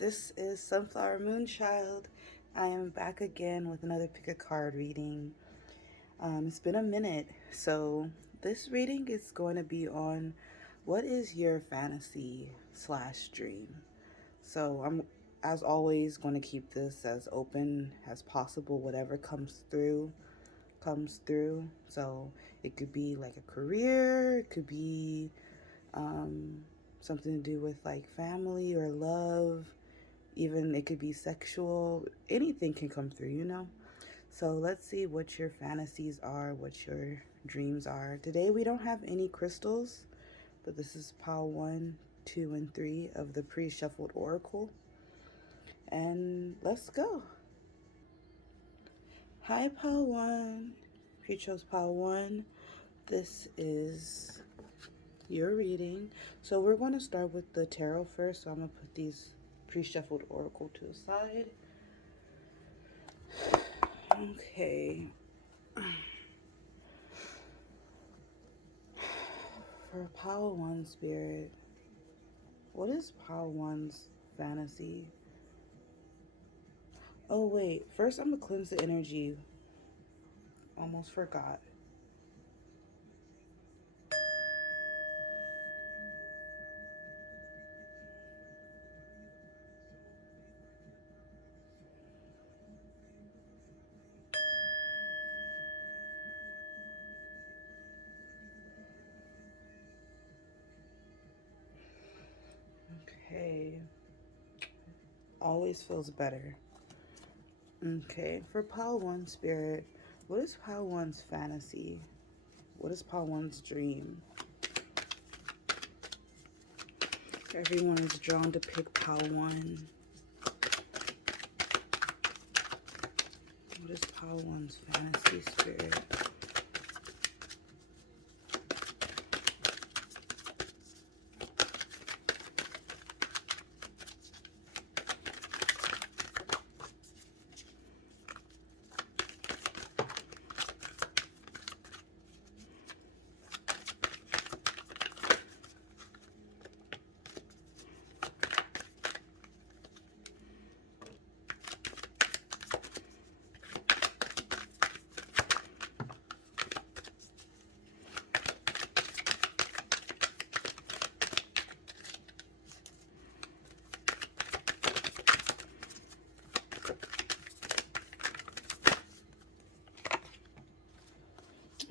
This is Sunflower Moonchild. I am back again with another pick a card reading. It's been a minute, so this reading is going to be on what is your fantasy slash dream. So I'm, as always, going to keep this as open as possible. Whatever comes through, comes through. So it could be like a career, it could be um, something to do with like family or love, even it could be sexual. Anything can come through, you know? So let's see what your fantasies are, what your dreams are. Today we don't have any crystals, but this is pile 1, 2, and 3 of the pre-shuffled oracle. And let's go. Hi, pile 1. If you chose pile 1, this is your reading. So we're going to start with the tarot first. So I'm going to put these pre-shuffled oracle to the side. Okay. For pile 1 spirit, what is pile 1's fantasy? Oh wait, first I'm gonna cleanse the energy. Almost forgot. Okay. Always feels better. Okay, for pile 1 spirit, what is pile 1's fantasy? What is pile 1's dream? Everyone is drawn to pick pile 1. What is pile 1's fantasy spirit?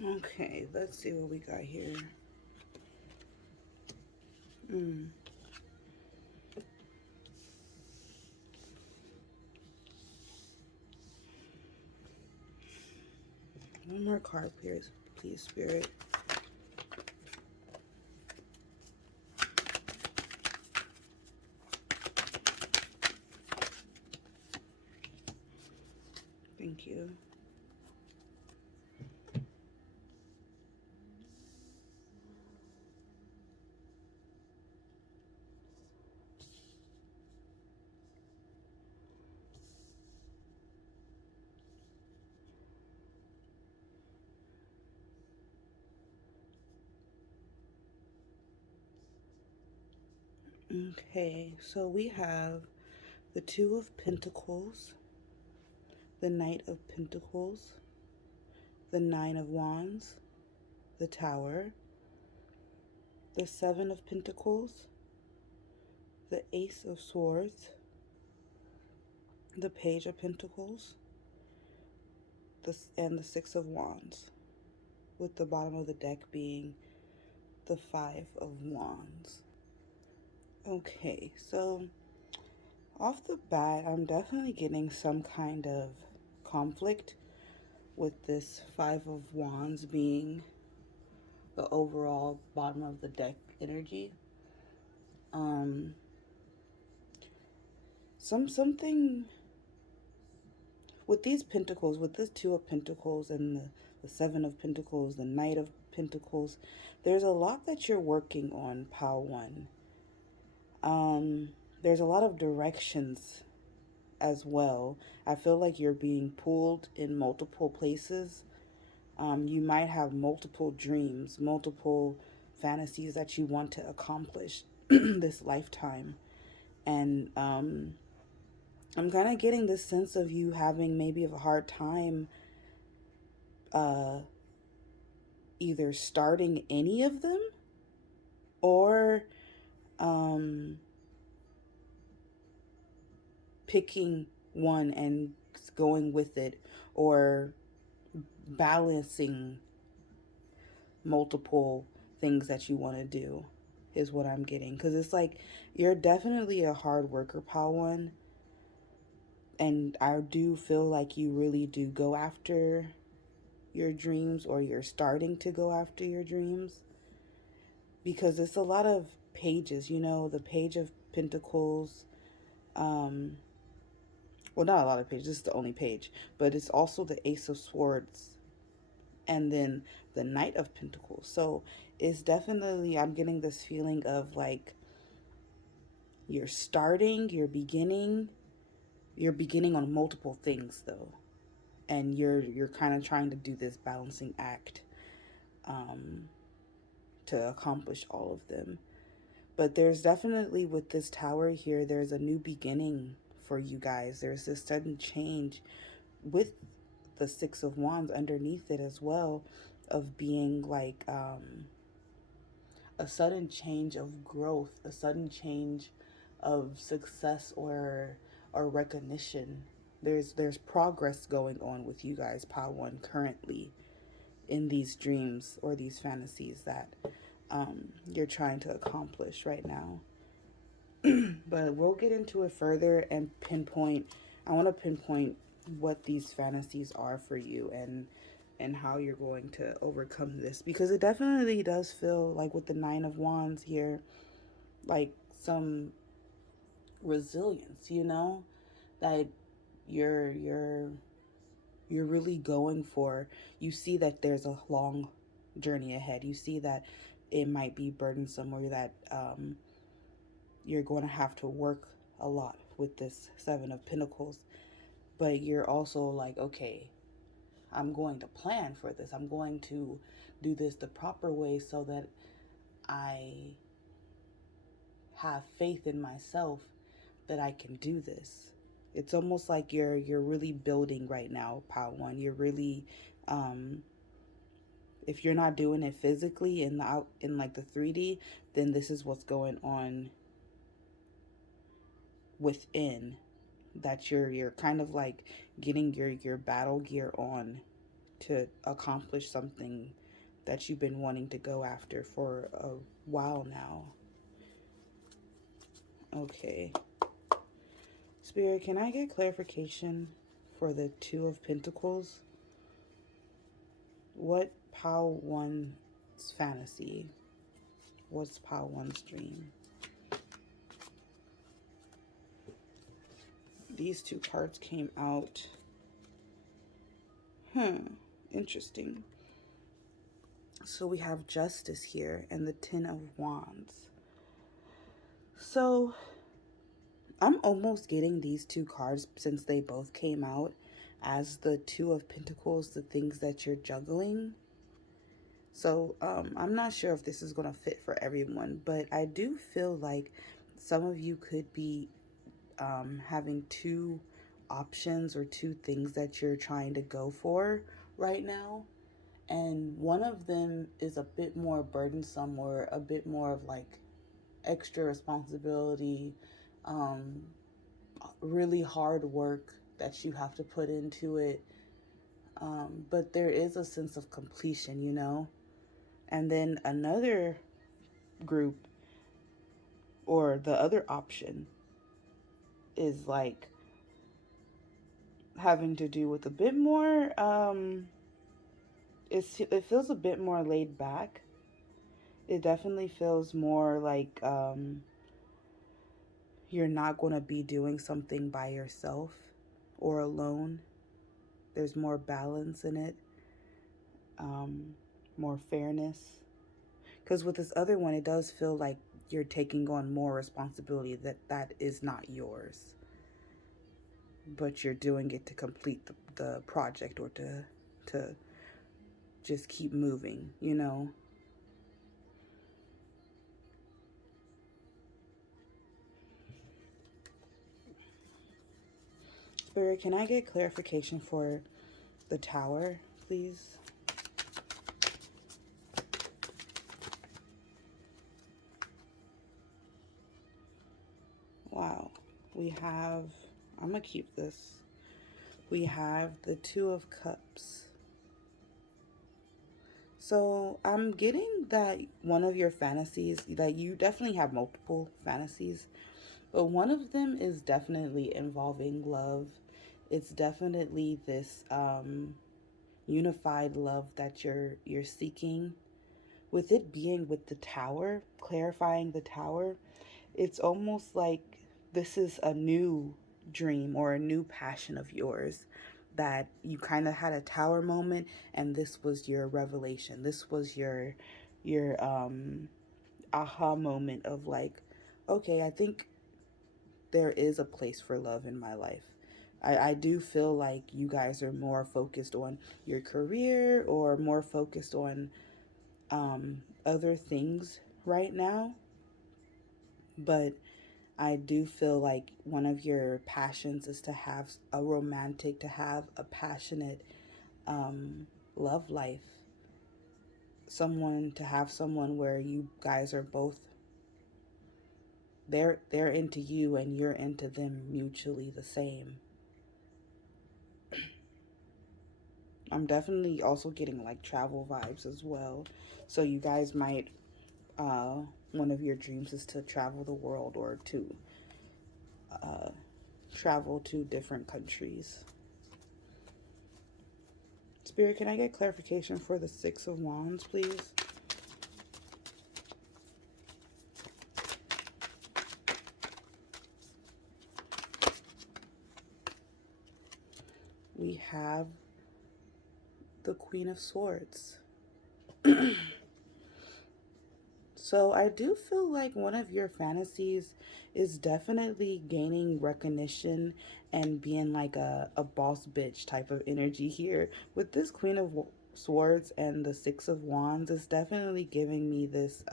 Okay, let's see what we got here. One more card, please, spirit. Thank you. Okay, so we have the Two of Pentacles, the Knight of Pentacles, the Nine of Wands, the Tower, the Seven of Pentacles, the Ace of Swords, the Page of Pentacles, and the Six of Wands, with the bottom of the deck being the Five of Wands. Okay, so off the bat, I'm definitely getting some kind of conflict with this Five of Wands being the overall bottom of the deck energy. Something with these pentacles, with this Two of Pentacles and the Seven of Pentacles, the Knight of Pentacles, there's a lot that you're working on, pile 1. There's a lot of directions as well. I feel like you're being pulled in multiple places. You might have multiple dreams, multiple fantasies that you want to accomplish this lifetime. And I'm kind of getting this sense of you having maybe of a hard time uh, either starting any of them or um, picking one and going with it, or balancing multiple things that you want to do, is what I'm getting. Because it's like you're definitely a hard worker, pal one. And I do feel like you really do go after your dreams, or you're starting to go after your dreams, because it's a lot of pages, the Page of Pentacles. Um, well, not a lot of pages, this is the only page, but it's also the Ace of Swords and then the Knight of Pentacles. So it's definitely, I'm getting this feeling of like you're starting, you're beginning on multiple things though. And you're kind of trying to do this balancing act um, to accomplish all of them. But there's definitely, with this Tower here, there's a new beginning for you guys. There's this sudden change with the Six of Wands underneath it as well, of being like a sudden change of growth, a sudden change of success, or recognition. There's progress going on with you guys, Power One, currently in these dreams or these fantasies that you're trying to accomplish right now. But we'll get into it further and pinpoint. I want to pinpoint what these fantasies are for you, and how you're going to overcome this, because it definitely does feel like, with the Nine of Wands here, like some resilience, that you're you're really going for. You see that there's a long journey ahead. You see that it might be burdensome, or that you're going to have to work a lot with this Seven of Pentacles. But you're also like, okay, I'm going to plan for this. I'm going to do this the proper way, so that I have faith in myself that I can do this. It's almost like you're really building right now, Power One. You're really, if you're not doing it physically in the out in like the 3D, then this is what's going on within. That you're kind of like getting your battle gear on to accomplish something that you've been wanting to go after for a while now. Okay. Spirit, can I get clarification for the Two of Pentacles? What Power One's fantasy? What's Power One's dream? These two cards came out. Interesting. So we have Justice here and the Ten of Wands. So I'm almost getting these two cards, since they both came out, as the Two of Pentacles, the things that you're juggling. So I'm not sure if this is going to fit for everyone, but I do feel like some of you could be having two options, or two things that you're trying to go for right now. And one of them is a bit more burdensome, or a bit more of like extra responsibility, um, really hard work that you have to put into it. But there is a sense of completion, And then another group, or the other option, is like having to do with a bit more, it feels a bit more laid back. It definitely feels more like you're not going to be doing something by yourself or alone. There's more balance in it, more fairness. Because with this other one, it does feel like you're taking on more responsibility that is not yours, but you're doing it to complete the project, or to just keep moving. Spirit, can I get clarification for the Tower, please? Wow. We have, I'm going to keep this. We have the Two of Cups. So I'm getting that one of your fantasies, that you definitely have multiple fantasies, but one of them is definitely involving love. It's definitely this unified love that you're seeking. With it being with the Tower, clarifying the Tower, it's almost like this is a new dream or a new passion of yours, that you kind of had a tower moment and this was your revelation. This was your aha moment of like, okay, I think there is a place for love in my life. I do feel like you guys are more focused on your career or more focused on other things right now, but I do feel like one of your passions is to have a romantic, to have a passionate love life. Someone, to have someone where you guys are both, they're into you and you're into them mutually the same. I'm definitely also getting like travel vibes as well. So you guys might, one of your dreams is to travel the world or to uh, travel to different countries. Spirit, can I get clarification for the Six of Wands, please? We have the Queen of Swords. So I do feel like one of your fantasies is definitely gaining recognition and being like a boss bitch type of energy here. With this Queen of Swords and the Six of Wands, it's definitely giving me this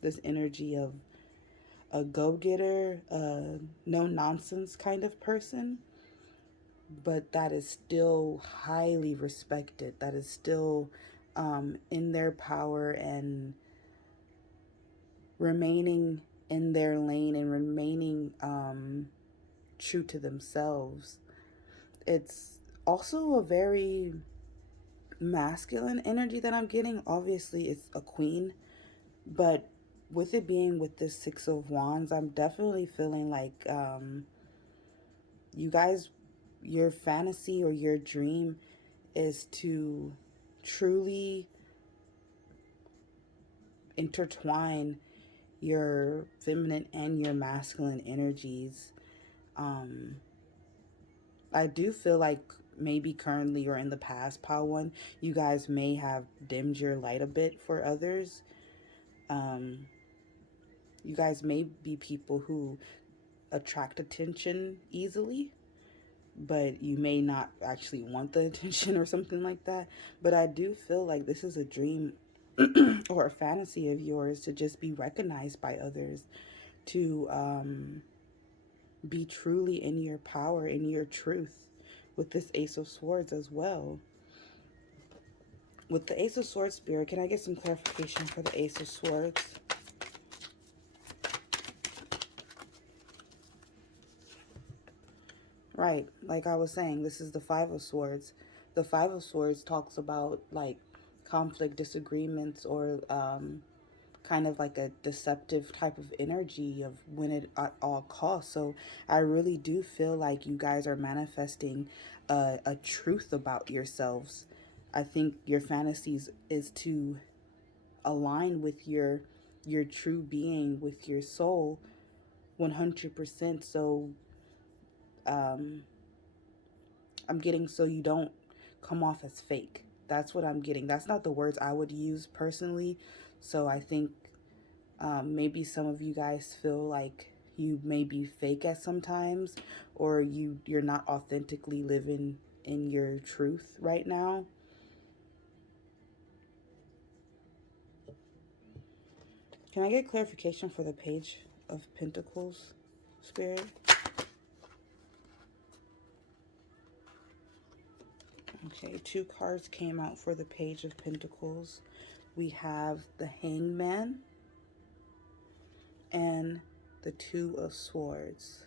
this energy of a go-getter, no nonsense kind of person, but that is still highly respected, that is still in their power and remaining in their lane and remaining true to themselves. It's also a very masculine energy that I'm getting. Obviously, it's a queen, but with it being with this Six of Wands, I'm definitely feeling like you guys, your fantasy or your dream is to truly intertwine your feminine and your masculine energies. Um, I do feel like maybe currently or in the past, Pow One, you guys may have dimmed your light a bit for others. Um, you guys may be people who attract attention easily, but you may not actually want the attention or something like that. But I do feel like this is a dream or a fantasy of yours to just be recognized by others, to be truly in your power, in your truth, with this Ace of Swords as well. With the Ace of Swords, Spirit, can I get some clarification for the Ace of Swords? Right, like I was saying, this is the Five of Swords. The Five of Swords talks about like conflict, disagreements, or kind of like a deceptive type of energy of win it at all costs. So I really do feel like you guys are manifesting a truth about yourselves. I think your fantasies is to align with your true being, with your soul 100%. So um I'm getting, so you don't come off as fake. That's what I'm getting. That's not the words I would use personally. So I think maybe some of you guys feel like you may be fake at sometimes, or you're not authentically living in your truth right now. Can I get clarification for the Page of Pentacles, Spirit? Okay, two cards came out for the Page of Pentacles. We have the Hangman and the Two of Swords.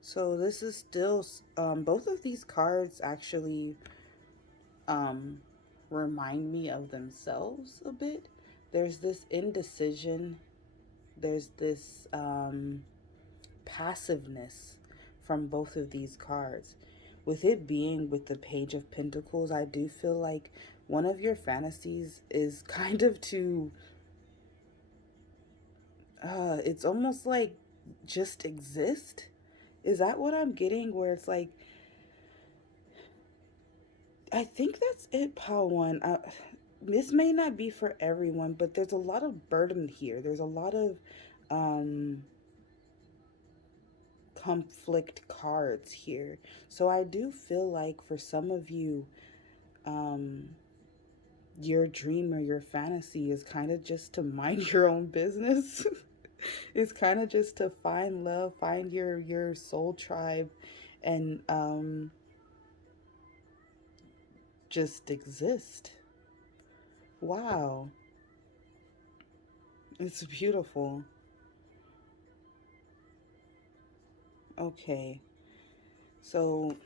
So this is still, both of these cards actually remind me of themselves a bit. There's this indecision, there's this passiveness from both of these cards. With it being with the Page of Pentacles, I do feel like one of your fantasies is kind of to, it's almost like just exist. Is that what I'm getting? Where it's like, I think that's it, Pile One. This may not be for everyone, but there's a lot of burden here. There's a lot of um, conflict cards here. So I do feel like for some of you, um, your dream or your fantasy is kind of just to mind your own business. It's kind of just to find love, find your soul tribe, and just exist. Wow, it's beautiful. Okay, so,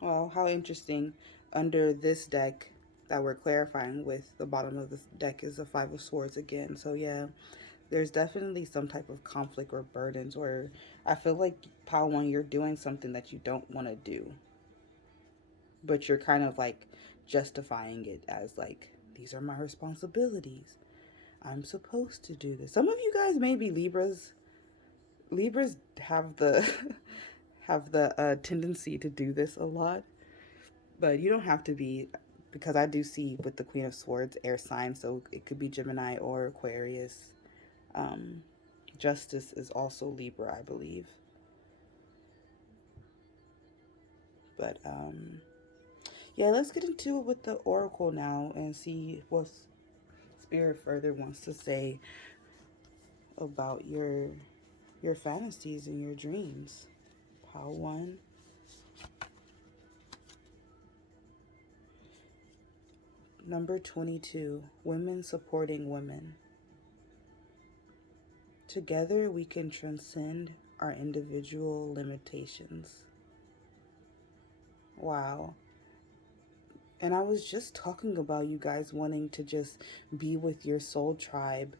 well, how interesting. Under this deck that we're clarifying with, the bottom of the deck is the Five of Swords again. So yeah, there's definitely some type of conflict or burdens, or I feel like, Pile One, you're doing something that you don't want to do, but you're kind of like justifying it as like, these are my responsibilities. I'm supposed to do this. Some of you guys may be Libras. Libras have the have the tendency to do this a lot, but you don't have to be, because I do see with the Queen of Swords air sign, so it could be Gemini or Aquarius. Um, Justice is also Libra, I believe. But yeah, let's get into it with the Oracle now and see what Spirit further wants to say about your fantasies and your dreams. Pile One. Number 22, women supporting women. Together we can transcend our individual limitations. Wow. And I was just talking about you guys wanting to just be with your soul tribe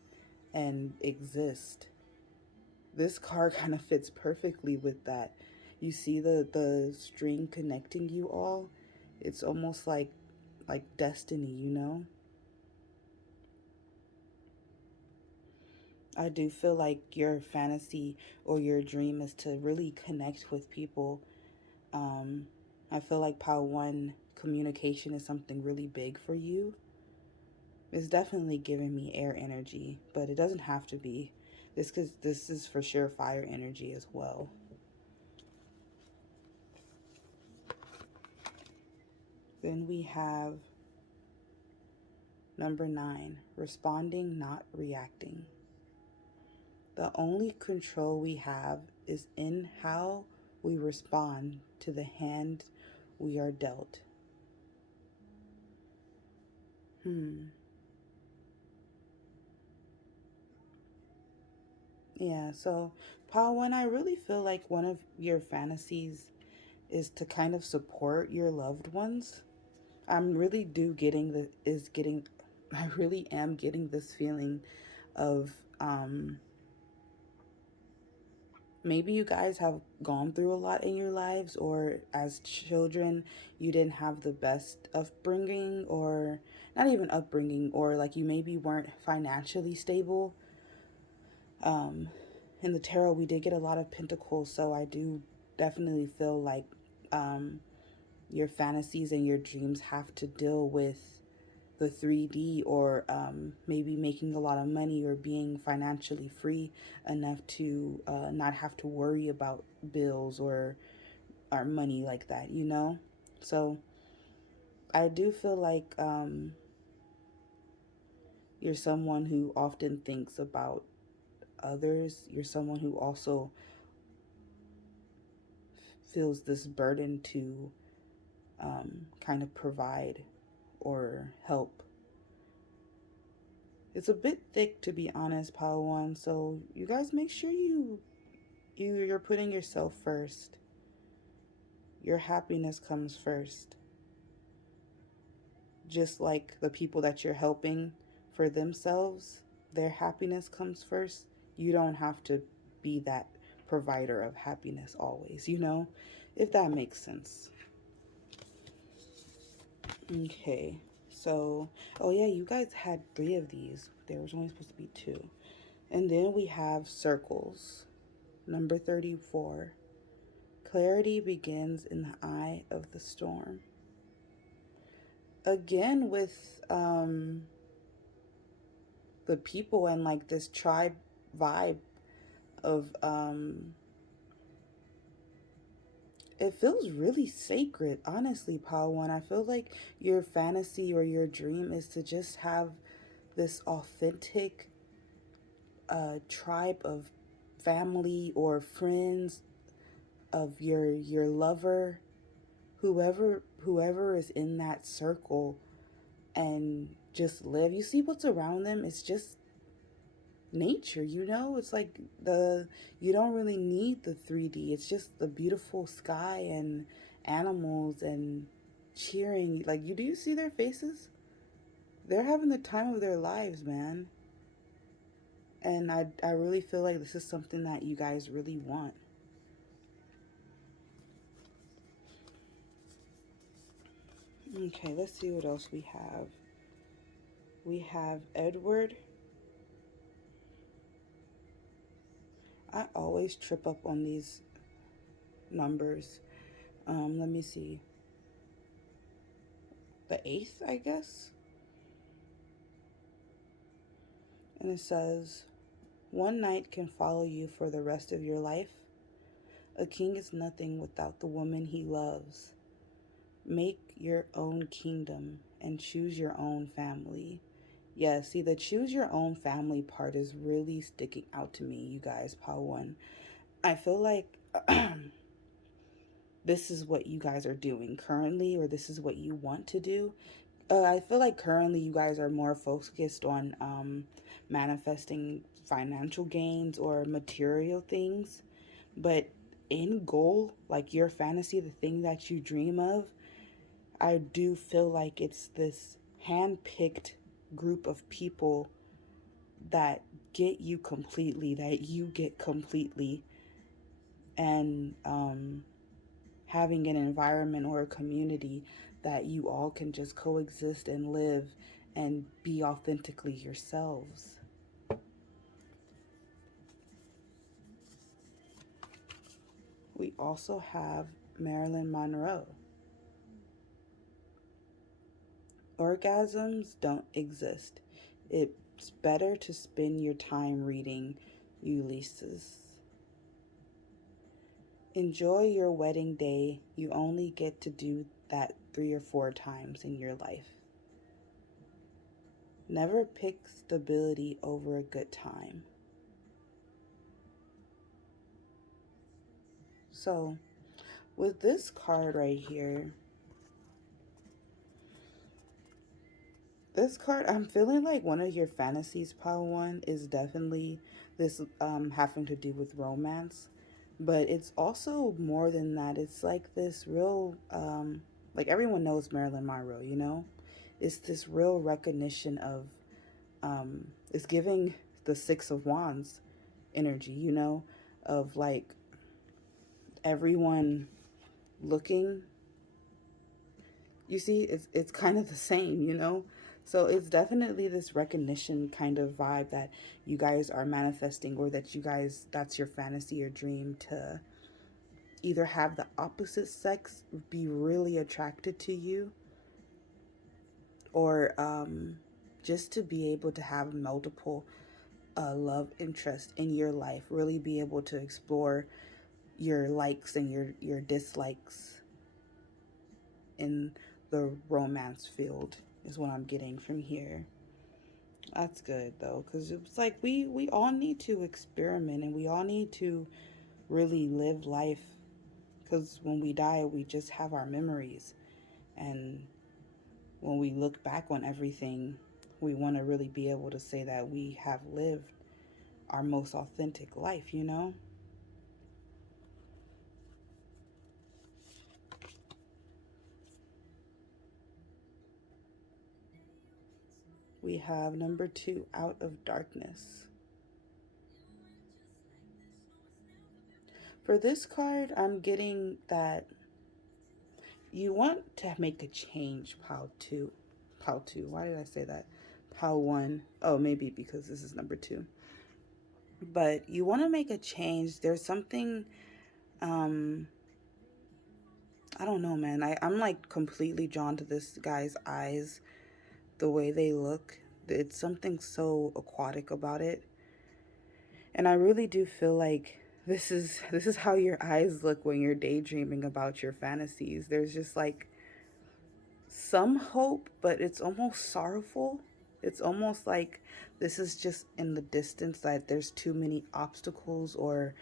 and exist. This card kind of fits perfectly with that. You see the string connecting you all? It's almost like destiny, you know? I do feel like your fantasy or your dream is to really connect with people. Um, I feel like Pile One, communication is something really big for you. It's definitely giving me air energy, but it doesn't have to be. This is for sure fire energy as well. Then we have number 9, responding, not reacting. The only control we have is in how we respond to the hand we are dealt. Yeah, so Paul, when I really feel like one of your fantasies is to kind of support your loved ones, I'm really do getting the is getting I really am getting this feeling of maybe you guys have gone through a lot in your lives, or as children you didn't have the best upbringing, or not even upbringing, or like you maybe weren't financially stable. um in the tarot we did get a lot of pentacles, so I do definitely feel like um your fantasies and your dreams have to deal with the 3D, or maybe making a lot of money or being financially free enough to not have to worry about bills or money like that, you know? So I do feel like you're someone who often thinks about others. You're someone who also feels this burden to kind of provide or help. It's a bit thick, to be honest, Palawan. So you guys make sure you're putting yourself first. Your happiness comes first. Just like the people that you're helping for themselves, their happiness comes first. You don't have to be that provider of happiness always, if that makes sense. Okay, so, oh yeah, you guys had 3 of these. There was only supposed to be 2. And then we have circles. Number 34. Clarity begins in the eye of the storm. Again, with the people and like this tribe vibe of it feels really sacred, honestly, Palawan. I feel like your fantasy or your dream is to just have this authentic tribe of family or friends of your lover, whoever is in that circle, and just live. You see what's around them, it's just nature, it's like you don't really need the 3D. It's just the beautiful sky and animals and cheering. Like, do you see their faces? They're having the time of their lives, man. And I really feel like this is something that you guys really want. Okay, let's see what else we have. We have Edward. I always trip up on these numbers. Let me see. The 8th, I guess. And it says, one night can follow you for the rest of your life. A king is nothing without the woman he loves. Make your own kingdom and choose your own family. Yeah, see, the choose your own family part is really sticking out to me, you guys, Palawan. I feel like this is what you guys are doing currently, or this is what you want to do. I feel like currently you guys are more focused on manifesting financial gains or material things. But in goal, like your fantasy, the thing that you dream of, I do feel like it's this hand-picked group of people that get you completely, that you get completely, and having an environment or a community that you all can just coexist and live and be authentically yourselves. We also have Marilyn Monroe. Orgasms don't exist. It's better to spend your time reading Ulysses. Enjoy your wedding day. You only get to do that 3 or 4 times in your life. Never pick stability over a good time. So, with this card right here, this card, I'm feeling like one of your fantasies, Pile One, is definitely this having to do with romance. But it's also more than that. It's like this real, like everyone knows Marilyn Monroe, It's this real recognition of, it's giving the Six of Wands energy, of like everyone looking. You see, it's kind of the same. So it's definitely this recognition kind of vibe that you guys are manifesting, or that you guys, that's your fantasy or dream, to either have the opposite sex be really attracted to you, or just to be able to have multiple love interests in your life, really be able to explore your likes and your dislikes in the romance field, is what I'm getting from here. That's good though, because it's like we all need to experiment, and we all need to really live life, because when we die, we just have our memories. And when we look back on everything, we want to really be able to say that we have lived our most authentic life, you know? We have number 2, Out of Darkness. For this card, I'm getting that you want to make a change, Pile 2. Pile 2. Why did I say that? Pile 1. Oh, maybe because this is number 2. But you want to make a change. There's something, um, I don't know, man. I'm like completely drawn to this guy's eyes, the way they look. It's something so aquatic about it. And I really do feel like this is how your eyes look when you're daydreaming about your fantasies. There's just like some hope, but it's almost sorrowful. It's almost like this is just in the distance, that there's too many obstacles or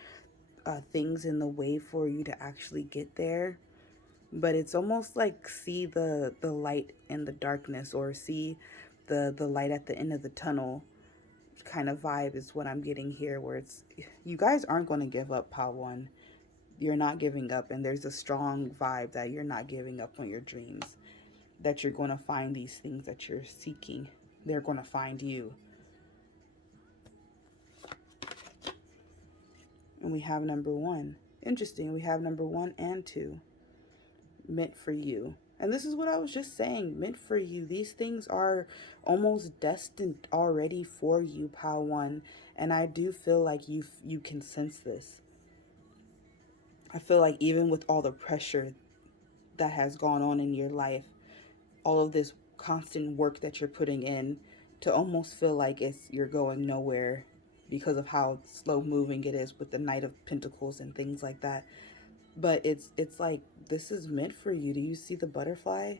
things in the way for you to actually get there. But it's almost like see the light in the darkness, or see the light at the end of the tunnel kind of vibe is what I'm getting here, where it's, you guys aren't going to give up, Pal 1. You're not giving up, and there's a strong vibe that you're not giving up on your dreams, that you're going to find these things that you're seeking. They're going to find you. And we have number 1. Interesting, we have number 1 and 2. Meant for you. And this is what I was just saying, meant for you. These things are almost destined already for you, Pal 1. And I do feel like you can sense this. I feel like even with all the pressure that has gone on in your life, all of this constant work that you're putting in, to almost feel like you're going nowhere because of how slow moving it is with the Knight of Pentacles and things like that. But it's like this is meant for you. Do you see the butterfly?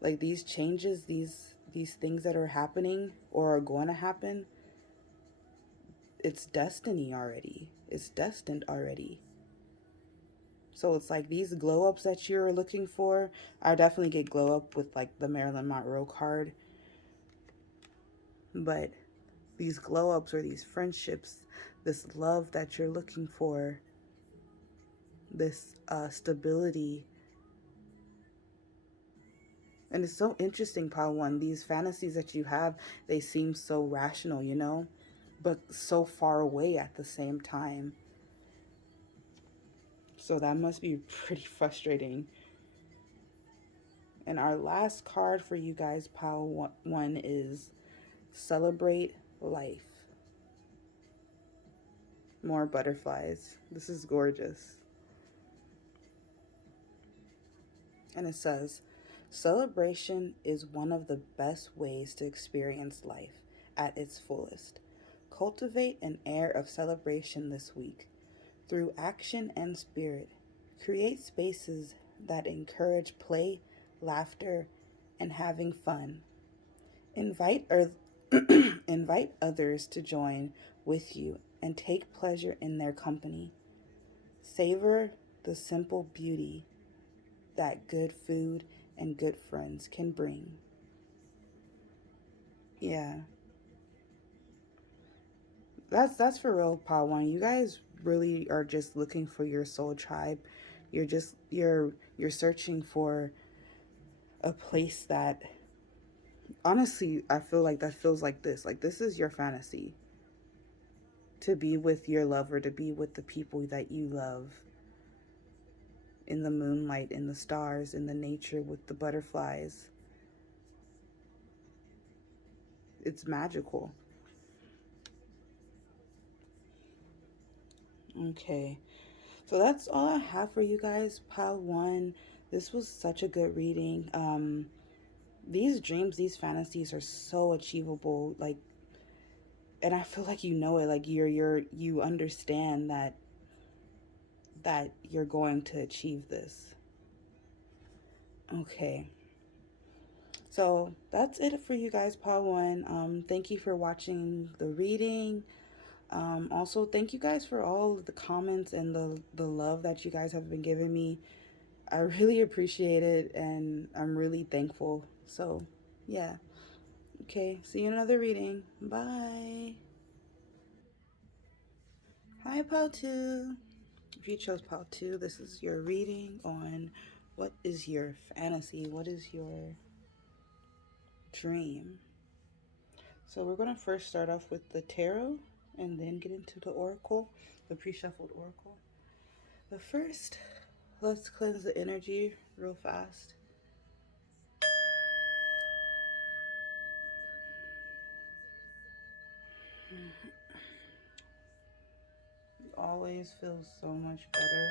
Like these changes, these things that are happening or are going to happen, it's destiny already. It's destined already. So it's like these glow ups that you're looking for. I definitely get glow up with like the Marilyn Monroe card. But these glow ups or these friendships, this love that you're looking for, this stability. And it's so interesting, Pile 1. These fantasies that you have, they seem so rational, you know, but so far away at the same time. So that must be pretty frustrating. And our last card for you guys, Pile 1, is Celebrate Life. More butterflies. This is gorgeous. And it says, celebration is one of the best ways to experience life at its fullest. Cultivate an air of celebration this week. Through action and spirit, create spaces that encourage play, laughter, and having fun. Invite, invite others to join with you and take pleasure in their company. Savor the simple beauty that good food and good friends can bring. Yeah. That's for real, Paul One. You guys really are just looking for your soul tribe. You're searching for a place that, honestly, I feel like that feels like this. Like this is your fantasy. To be with your lover, to be with the people that you love. In the moonlight, in the stars, in the nature, with the butterflies. It's magical. Okay. So that's all I have for you guys, Pile 1. This was such a good reading. These dreams, these fantasies are so achievable. Like, and I feel like you know it. Like you understand that you're going to achieve this. Okay. So that's it for you guys, Pile 1. Thank you for watching the reading. Also, thank you guys for all of the comments and the love that you guys have been giving me. I really appreciate it, and I'm really thankful. So, yeah. Okay, see you in another reading. Bye. Hi, Pal 2. If you chose Pal 2, this is your reading on what is your fantasy, what is your dream. So, we're going to first start off with the tarot and then get into the oracle, the pre shuffled oracle. But first, let's cleanse the energy real fast. It always feels so much better.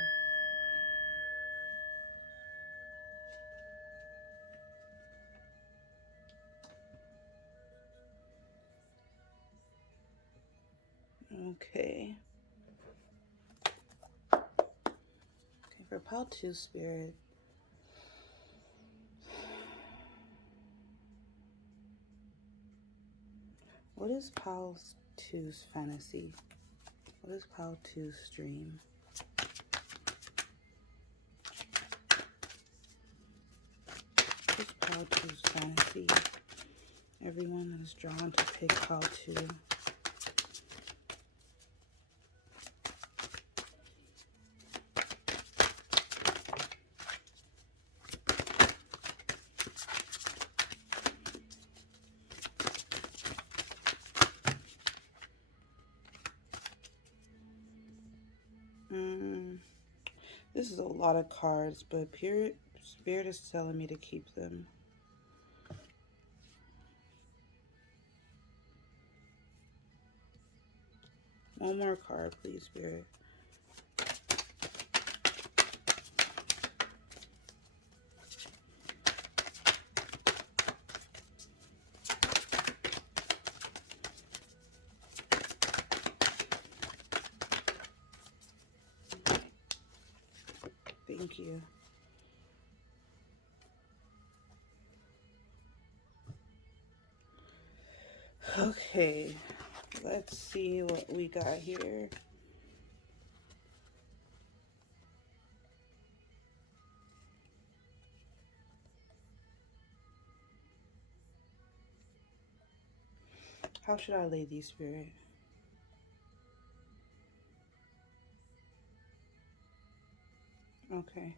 Okay. Okay, for Pal 2 Spirit, what is Pal 2's fantasy? What is Pal 2's dream? What is Pal 2's fantasy? Everyone is drawn to pick Pal 2. This is a lot of cards, but Spirit is telling me to keep them. One more card, please, Spirit. Thank you. Okay, let's see what we got here. How should I lay these, Spirit? Okay.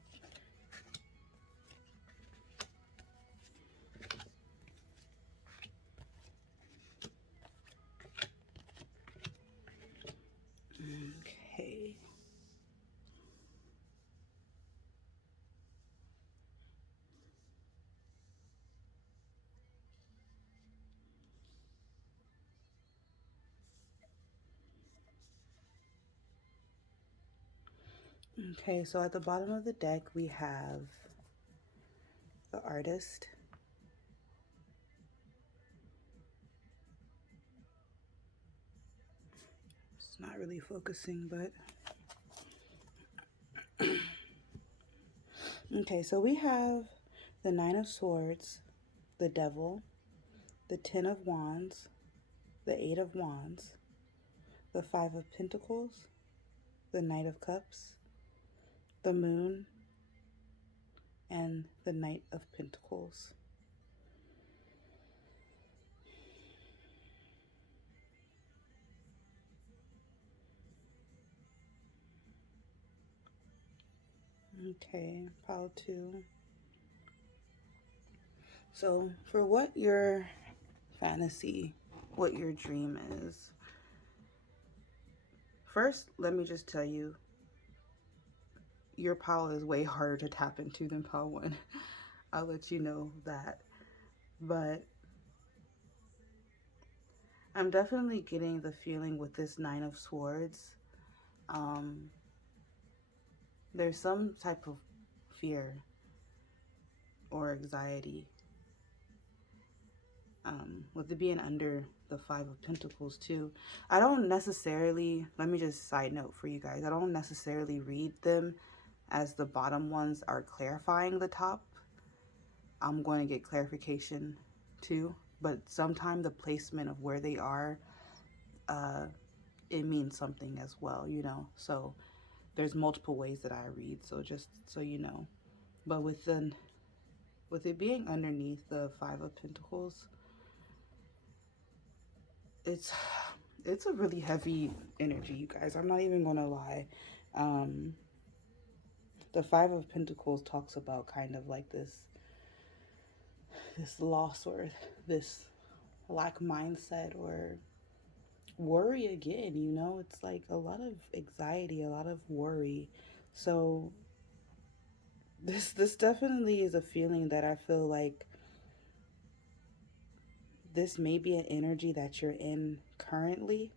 Okay. Okay, so at the bottom of the deck, we have the artist. It's not really focusing, but... Okay, so we have the Nine of Swords, the Devil, the Ten of Wands, the Eight of Wands, the Five of Pentacles, the Knight of Cups, the Moon, and the Knight of Pentacles. Okay, pile 2. So for what your fantasy, what your dream is, first, let me just tell you, your pile is way harder to tap into than pile 1. I'll let you know that. But I'm definitely getting the feeling with this Nine of Swords. There's some type of fear or anxiety with it being under the Five of Pentacles too. I don't necessarily, let me just side note for you guys, I don't necessarily read them as the bottom ones are clarifying the top. I'm going to get clarification too, but sometimes the placement of where they are it means something as well, you know. So there's multiple ways that I read, so just so you know. But with it being underneath the Five of Pentacles, it's it's a really heavy energy, you guys. I'm not even gonna lie. Um, the Five of Pentacles talks about kind of like this loss or this lack mindset or worry again, you know. It's like a lot of anxiety, a lot of worry. So this definitely is a feeling that I feel like this may be an energy that you're in currently,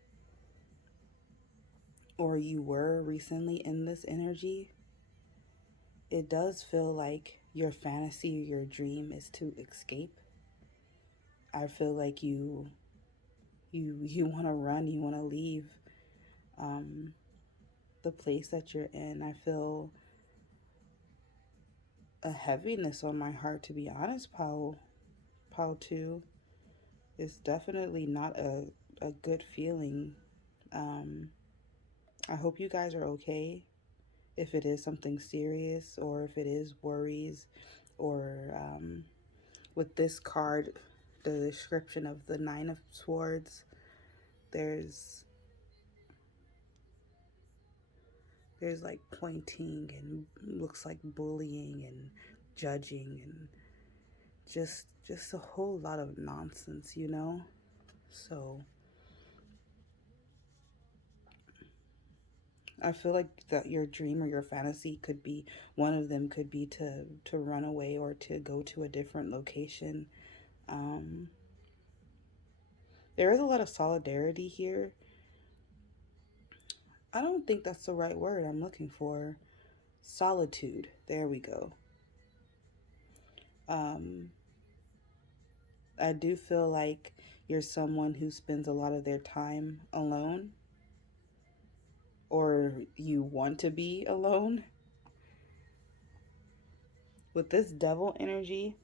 or you were recently in this energy. It does feel like your fantasy or your dream is to escape. I feel like you want to run, you want to leave um, the place that you're in. I feel a heaviness on my heart, to be honest, Paul 2. It's definitely not a good feeling. Um, I hope you guys are okay. If it is something serious, or if it is worries, or with this card, the description of the Nine of Swords, there's like pointing and looks like bullying and judging and just a whole lot of nonsense, you know. So I feel like that your dream or your fantasy could be, one of them could be to run away or to go to a different location. um there is a lot of solidarity here. I don't think that's the right word I'm looking for. Solitude. There we go. Um, I do feel like you're someone who spends a lot of their time alone, or you want to be alone. With this devil energy,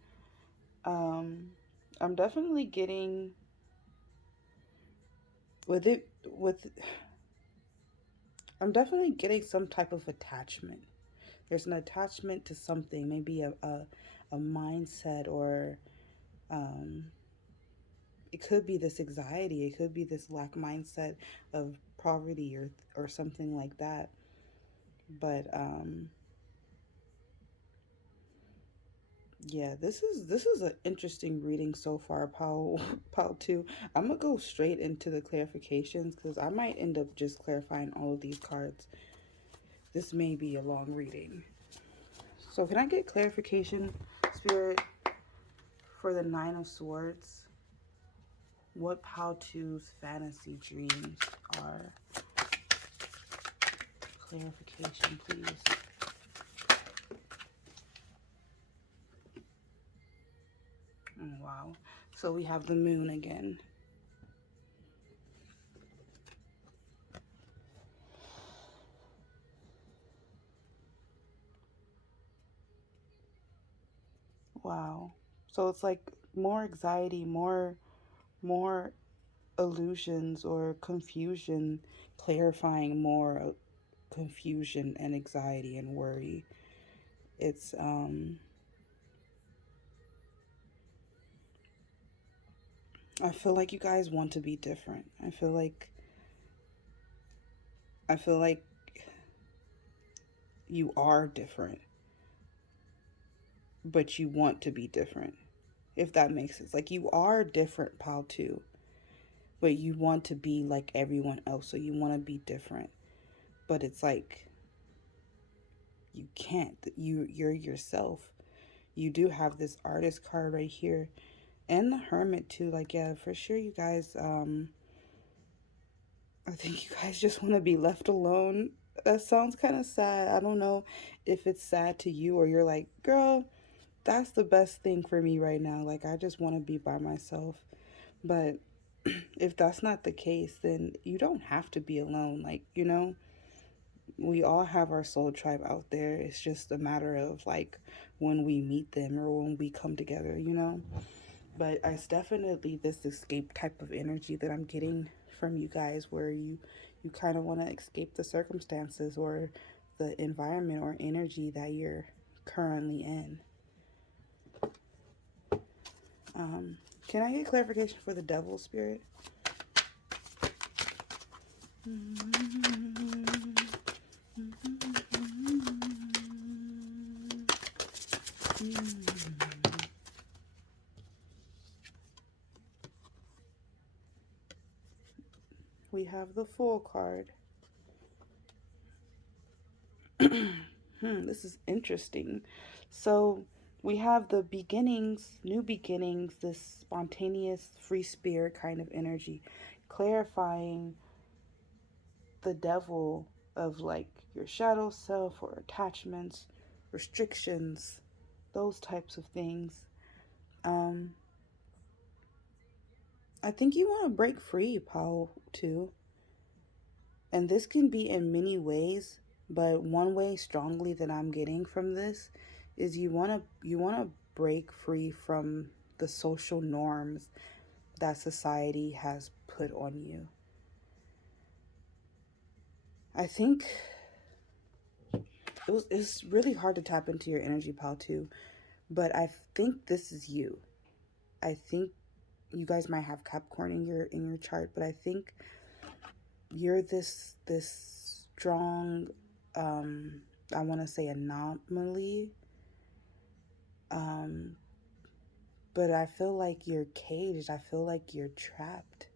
um, I'm definitely getting with it with I'm definitely getting some type of attachment. There's an attachment to something, maybe a mindset, or um, it could be this anxiety, it could be this lack mindset of poverty or something like that. But yeah, this is an interesting reading so far, Paul Paul 2. I'm gonna go straight into the clarifications because I might end up just clarifying all of these cards. This may be a long reading. So can I get clarification, Spirit, for the Nine of Swords? What Pao 2's fantasy dreams are? Clarification, please. Oh, wow. So we have the moon again. Wow. So it's like more anxiety, more illusions or confusion, clarifying more confusion and anxiety and worry. It's I feel like you guys want to be different. I feel like you are different, but you want to be different. If that makes sense. Like you are different, Pal, too, but you want to be like everyone else, so you want to be different. But it's like you can't. You're yourself. You do have this artist card right here, and the hermit too. Like, yeah, for sure, you guys. I think you guys just want to be left alone. That sounds kind of sad. I don't know if it's sad to you, or you're like, girl, that's the best thing for me right now. Like, I just want to be by myself. But if that's not the case, then you don't have to be alone. Like, you know, we all have our soul tribe out there. It's just a matter of like when we meet them or when we come together, you know. But it's definitely this escape type of energy that I'm getting from you guys, where You kind of want to escape the circumstances or the environment or energy that you're currently in. Can I get clarification for the devil spirit? We have the Fool card. This is interesting. So we have the beginnings, new beginnings, this spontaneous free spirit kind of energy, clarifying the devil of like your shadow self or attachments, restrictions, those types of things. Um, I think you want to break free, Paul, too. And this can be in many ways, but one way strongly that I'm getting from this is you want to break free from the social norms that society has put on you. I think it's really hard to tap into your energy, pal, too, but I think this is you. I think you guys might have Capricorn in your chart, but I think you're this strong, I want to say anomaly, um but I feel like you're caged. I feel like you're trapped.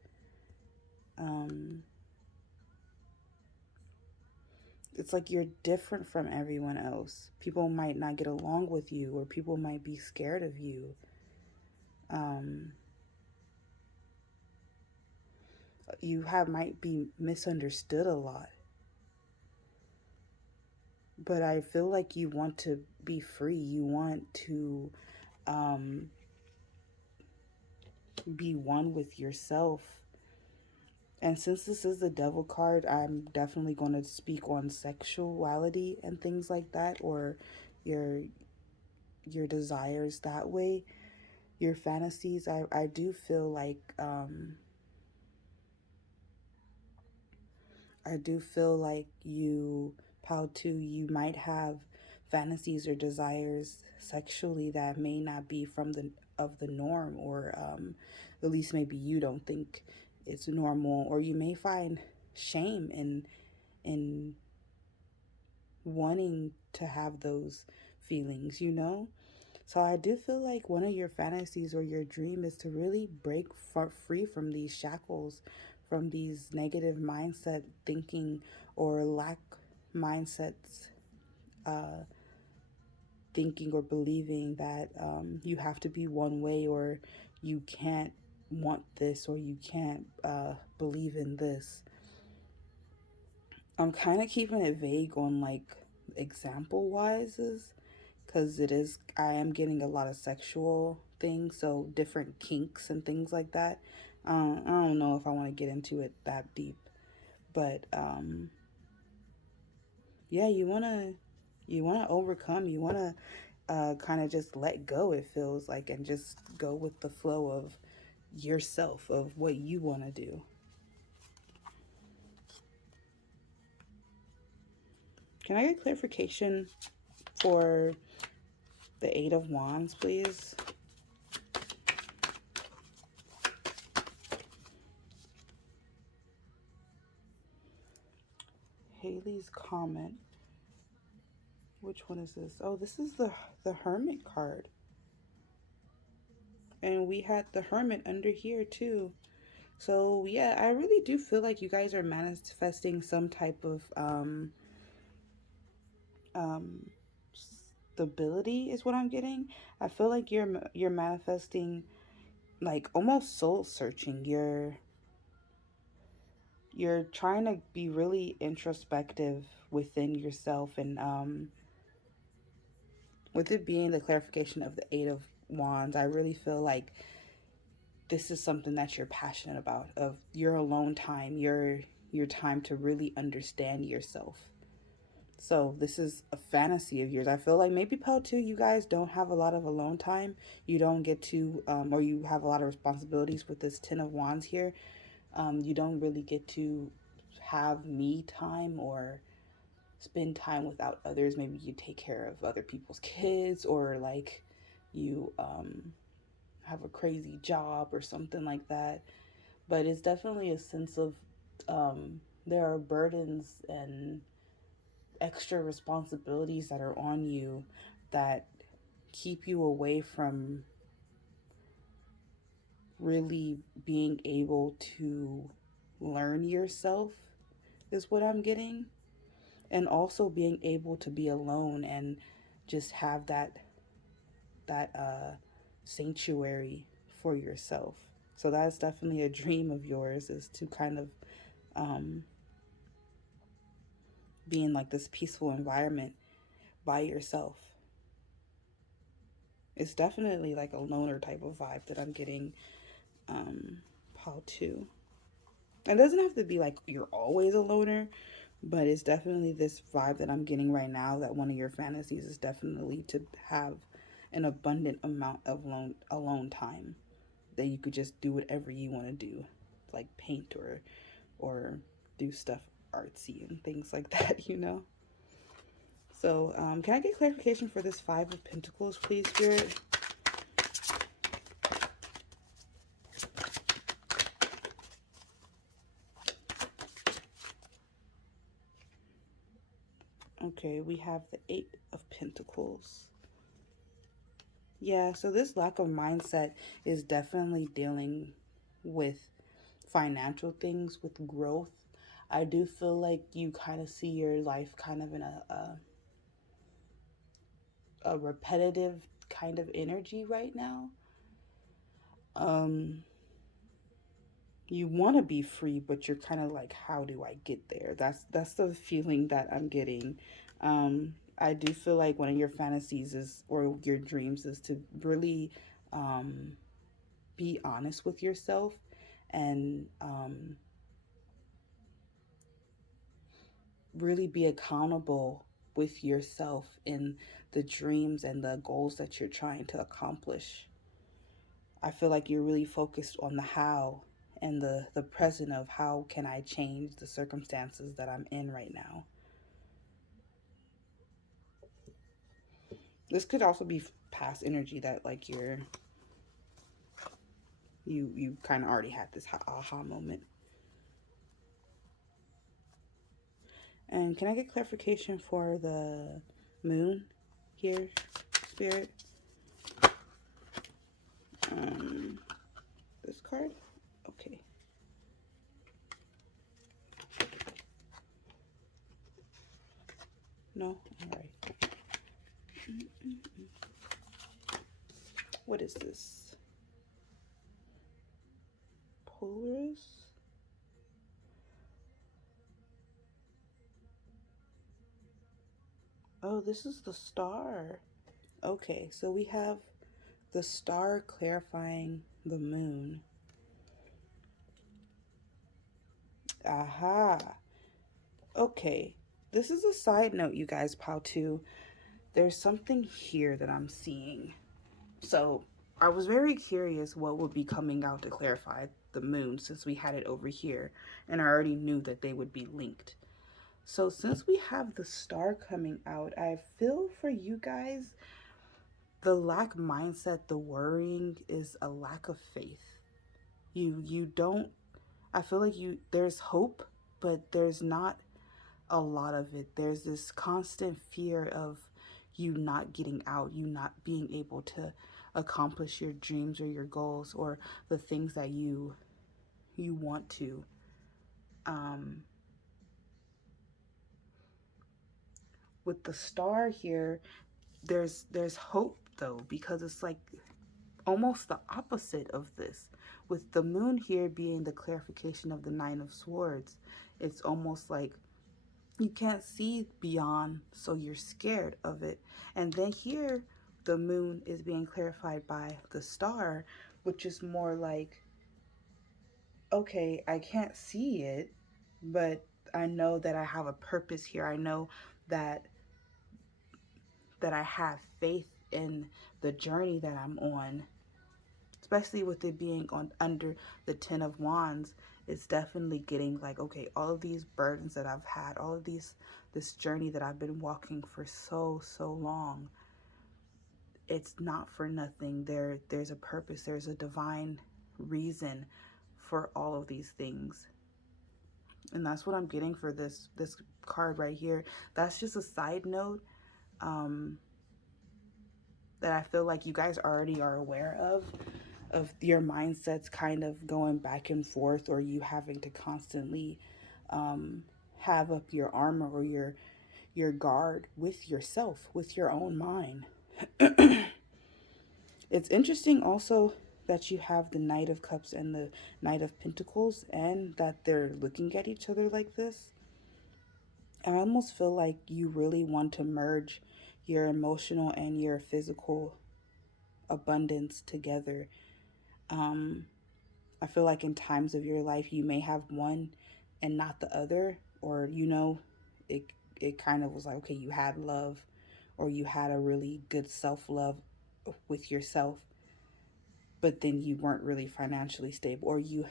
um it's like you're different from everyone else. People might not get along with you, or people might be scared of you. um you have might be misunderstood a lot, but I feel like you want to be free. You want to um be one with yourself. And since this is the devil card, I'm definitely going to speak on sexuality and things like that, or your your desires that way, your fantasies. I do feel like you, Pal, too, you might have fantasies or desires sexually that may not be from the norm, or at least maybe you don't think it's normal, or you may find shame in wanting to have those feelings, you know? So I do feel like one of your fantasies or your dream is to really break free from these shackles, from these negative mindset thinking or lack mindsets, uh, thinking or believing that you have to be one way, or you can't want this, or you can't believe in this. I'm kind of keeping it vague on like example wise, because I am getting a lot of sexual things, so different kinks and things like that. I don't know if I want to get into it that deep, but yeah, you wanna overcome. You wanna kind of just let go. It feels like, and just go with the flow of yourself, of what you want to do. Can I get clarification for the Eight of Wands, please? Haley's comment. Which one is this? Oh, this is the Hermit card. And we had the Hermit under here too. So yeah, I really do feel like you guys are manifesting some type of um stability is what I'm getting. I feel like you're manifesting like almost soul searching. You're trying to be really introspective within yourself, and with it being the clarification of the Eight of Wands, I really feel like this is something that you're passionate about, of your alone time, your time to really understand yourself. So this is a fantasy of yours. I feel like maybe Pell too, you guys don't have a lot of alone time. You don't get to or you have a lot of responsibilities with this Ten of Wands here. You don't really get to have me time or spend time without others. Maybe you take care of other people's kids, or like you have a crazy job or something like that. But it's definitely a sense of there are burdens and extra responsibilities that are on you that keep you away from really being able to learn yourself, is what I'm getting. And also being able to be alone and just have that sanctuary for yourself. So that's definitely a dream of yours, is to kind of um, be in like this peaceful environment by yourself. It's definitely like a loner type of vibe that I'm getting, Paul too. It doesn't have to be like you're always a loner, but it's definitely this vibe that I'm getting right now, that one of your fantasies is definitely to have an abundant amount of alone time, that you could just do whatever you want to do, like paint or do stuff artsy and things like that, you know. So, can I get clarification for this Five of Pentacles, please, Spirit? Okay, we have the Eight of Pentacles. Yeah, so this lack of mindset is definitely dealing with financial things, with growth. I do feel like you kind of see your life kind of in a repetitive kind of energy right now. Um, you want to be free, but you're kind of like, how do I get there? That's the feeling that I'm getting. I do feel like one of your fantasies is, or your dreams is, to really be honest with yourself and really be accountable with yourself in the dreams and the goals that you're trying to accomplish. I feel like you're really focused on the how and the present of how can I change the circumstances that I'm in right now. This could also be past energy that like you kind of already had this aha moment. And can I get clarification for the moon here, Spirit? Um, this card? Okay. No? Alright. What is this? Polaris? Oh, this is the star. Okay, so we have the star clarifying the moon. Aha. Okay. This is a side note, you guys, Pow 2. There's something here that I'm seeing. So I was very curious what would be coming out to clarify the moon, since we had it over here, and I already knew that they would be linked. So since we have the star coming out, I feel for you guys, the lack mindset, the worrying is a lack of faith. You don't, I feel like there's hope, but there's not a lot of it. There's this constant fear of you not getting out, you not being able to accomplish your dreams or your goals or the things that you want to. Um, with the star here, there's hope though, because it's like almost the opposite of this. With the moon here being the clarification of the Nine of Swords, it's almost like you can't see beyond, so you're scared of it. And then here, the moon is being clarified by the star, which is more like, okay, I can't see it, but I know that I have a purpose here. I know that I have faith in the journey that I'm on, especially with it being on under the 10 of Wands. It's definitely getting like, okay, all of these burdens that I've had, all of this journey that I've been walking for so long, it's not for nothing. There's a purpose, there's a divine reason for all of these things. And that's what I'm getting for this card right here. That's just a side note um that I feel like you guys already are aware of your mindsets kind of going back and forth, or you having to constantly have up your armor or your guard with yourself, with your own mind. It's interesting also that you have the Knight of Cups and the Knight of Pentacles, and that they're looking at each other like this. I almost feel like you really want to merge your emotional and your physical abundance together. Um, I feel like in times of your life, you may have one and not the other, or it it kind of was like, okay, you had love, or you had a really good self love with yourself, but then you weren't really financially stable, or you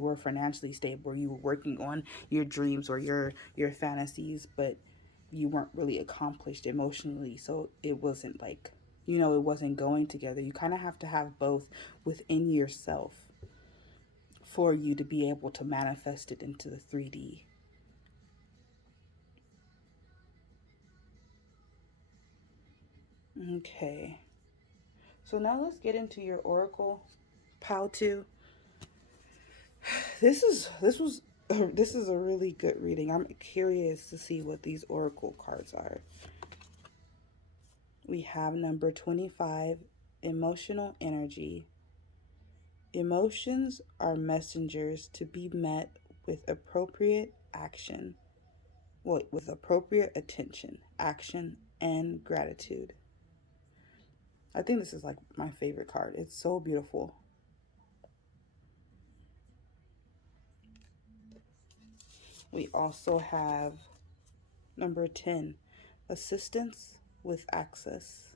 were financially stable, or you were working on your dreams or your fantasies, but you weren't really accomplished emotionally, so it wasn't like, it wasn't going together. You kind of have to have both within yourself for you to be able to manifest it into the 3D. Okay, so now let's get into your oracle, pile 2. This is a really good reading. I'm curious to see what these oracle cards are. We have number 25, emotional energy. Emotions are messengers to be met with appropriate action. Well, with appropriate attention, action, and gratitude. I think this is like my favorite card. It's so beautiful. We also have number 10, assistance with access.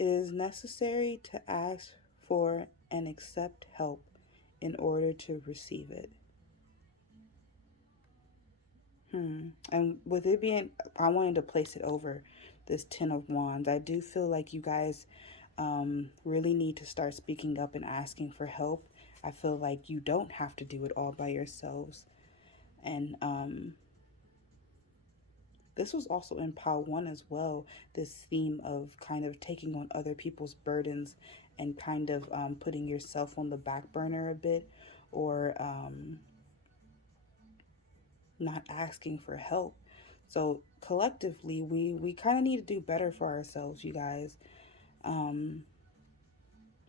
It is necessary to ask for and accept help in order to receive it. And with it being, I wanted to place it over this 10 of Wands. I do feel like you guys really need to start speaking up and asking for help. I feel like you don't have to do it all by yourselves. And this was also in pile 1 as well, this theme of kind of taking on other people's burdens and kind of putting yourself on the back burner a bit, or not asking for help. So collectively, we kind of need to do better for ourselves, you guys. Um,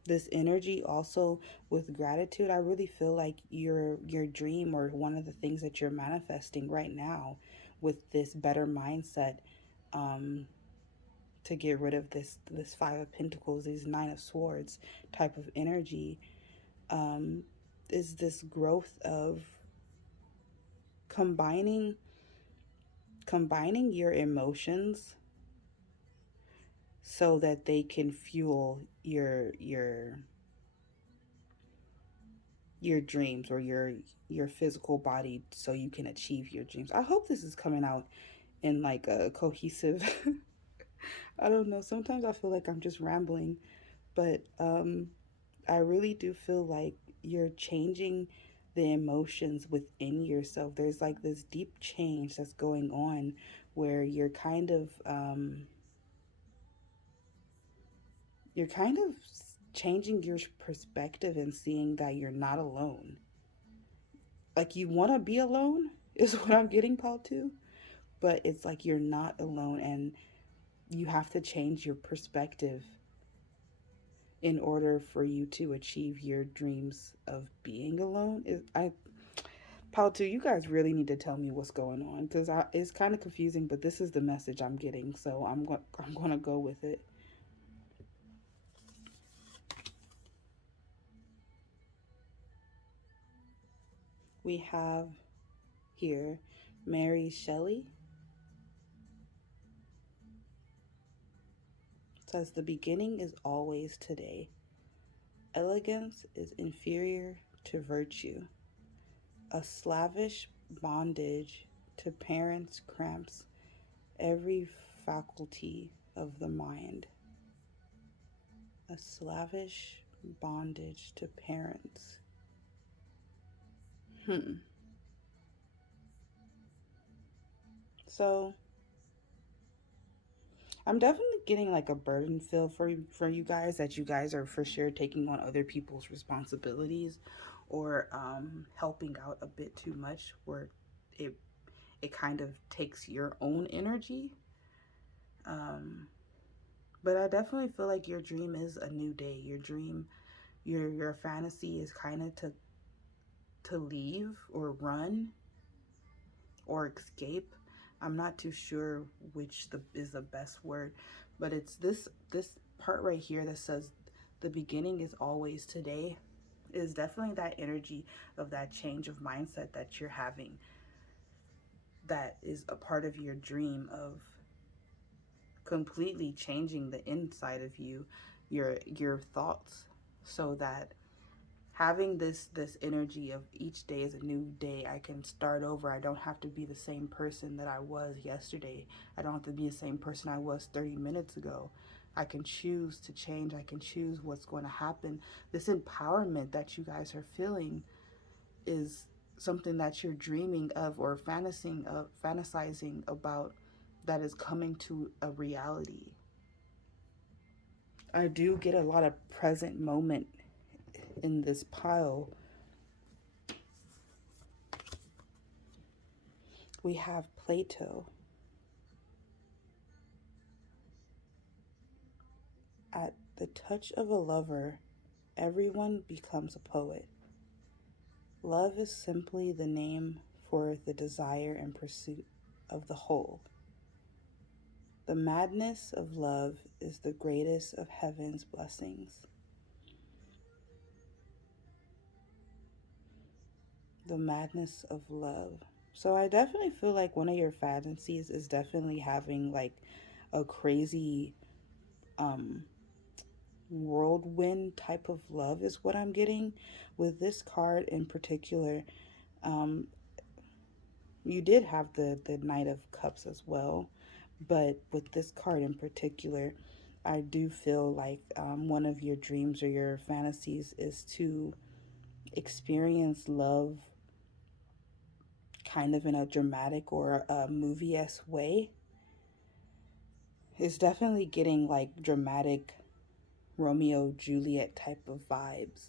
this energy also with gratitude, I really feel like your dream, or one of the things that you're manifesting right now with this better mindset, um, to get rid of this 5 of Pentacles, these 9 of Swords type of energy, um, is this growth of combining your emotions so that they can fuel your dreams, or your physical body, so you can achieve your dreams. I hope this is coming out in like a cohesive I don't know, sometimes I feel like I'm just rambling, but I really do feel like you're changing the emotions within yourself. There's like this deep change that's going on, where you're kind of changing your perspective and seeing that you're not alone. Like, you want to be alone is what I'm getting, Paul, too. But it's like you're not alone, and you have to change your perspective in order for you to achieve your dreams of being alone. Paul, too, you guys really need to tell me what's going on, because it's kind of confusing, but this is the message I'm getting, so I'm going to go with it. We have here Mary Shelley. It says the beginning is always today. Elegance is inferior to virtue. A slavish bondage to parents cramps every faculty of the mind. A slavish bondage to parents. So I'm definitely getting like a burden feel for you guys, that you guys are for sure taking on other people's responsibilities, or helping out a bit too much, where it it kind of takes your own energy. Um, but I definitely feel like your dream is a new day. Your dream, your fantasy is kind of to leave or run or escape. I'm not too sure which is the best word, but it's this part right here that says the beginning is always today. Is definitely that energy of that change of mindset that you're having. That is a part of your dream of completely changing the inside of you, your thoughts, so that having this energy of each day is a new day. I can start over. I don't have to be the same person that I was yesterday. I don't have to be the same person I was 30 minutes ago. I can choose to change. I can choose what's going to happen. This empowerment that you guys are feeling is something that you're dreaming of or fantasizing about, that is coming to a reality. I do get a lot of present moment in this pile. We have Plato. At the touch of a lover, everyone becomes a poet. Love is simply the name for the desire and pursuit of the whole. The madness of love is the greatest of heaven's blessings. The madness of love. So I definitely feel like one of your fantasies is definitely having like a crazy um whirlwind type of love, is what I'm getting with this card in particular. Um, you did have the Knight of Cups as well, but with this card in particular, I do feel like one of your dreams or your fantasies is to experience love kind of in a dramatic or a movie-esque way. It's definitely getting like dramatic Romeo Juliet type of vibes,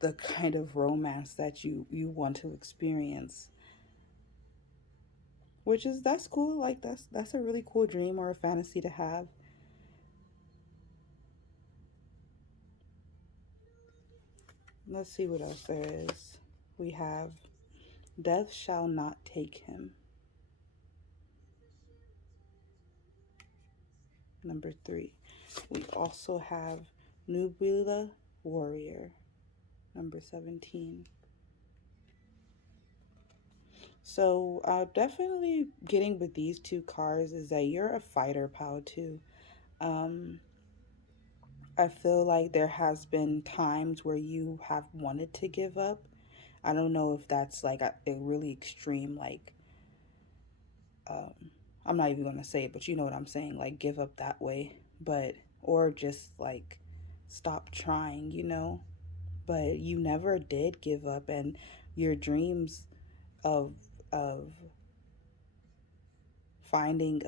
the kind of romance that you want to experience, which is, that's cool. Like that's a really cool dream or a fantasy to have. Let's see what else there is. We have death shall not take him. Number 3. We also have Nubila Warrior. Number 17. So definitely getting with these two cards is that you're a fighter, pal, too. um I feel like there has been times where you have wanted to give up. I don't know if that's like a really extreme, like, um, I'm not even gonna say it, but you know what I'm saying, like give up that way, but or just like stop trying, But you never did give up, and your dreams of of finding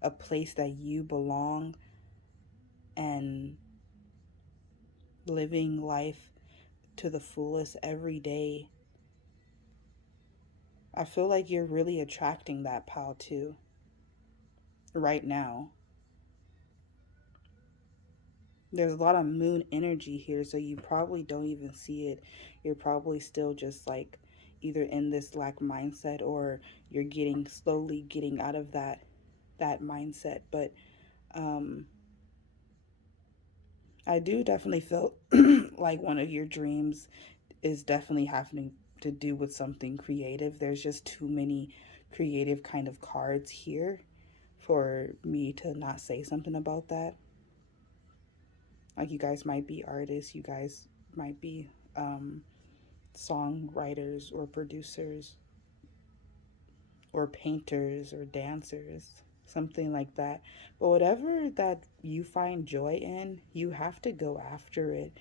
a place that you belong and living life to the fullest every day. I feel like you're really attracting that, pal, too, right now. There's a lot of moon energy here, so you probably don't even see it. You're probably still just like either in this lack mindset, or you're getting slowly getting out of that mindset. But um I do definitely feel like one of your dreams is definitely having to do with something creative. There's just too many creative kind of cards here for me to not say something about that. Like, you guys might be artists, you guys might be songwriters or producers or painters or dancers, something like that. But whatever that you find joy in, you have to go after it,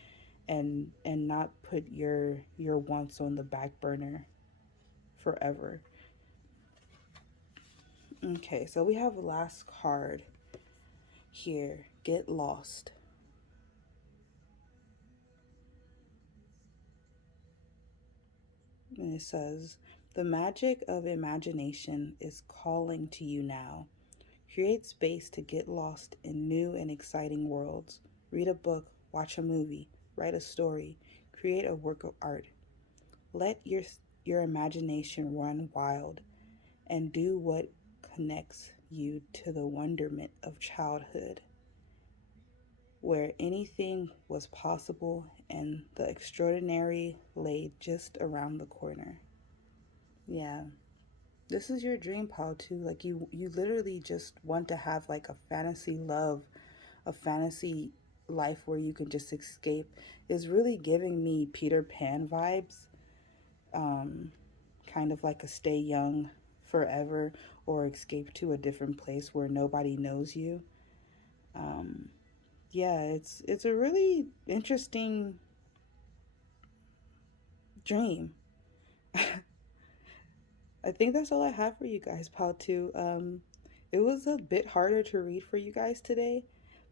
and not put your wants on the back burner forever. Okay, so we have the last card here. Get lost. And it says, the magic of imagination is calling to you now. Create space to get lost in new and exciting worlds. Read a book, watch a movie, write a story, create a work of art. Let your imagination run wild and do what connects you to the wonderment of childhood, where anything was possible and the extraordinary lay just around the corner. Yeah. This is your dream pile too. Like, you literally just want to have like a fantasy love, a fantasy life where you can just escape. Is really giving me Peter Pan vibes. Um Kind of like a stay young forever, or escape to a different place where nobody knows you. Um yeah, it's a really interesting dream. I think that's all I have for you guys, Pal 2. It was a bit harder to read for you guys today,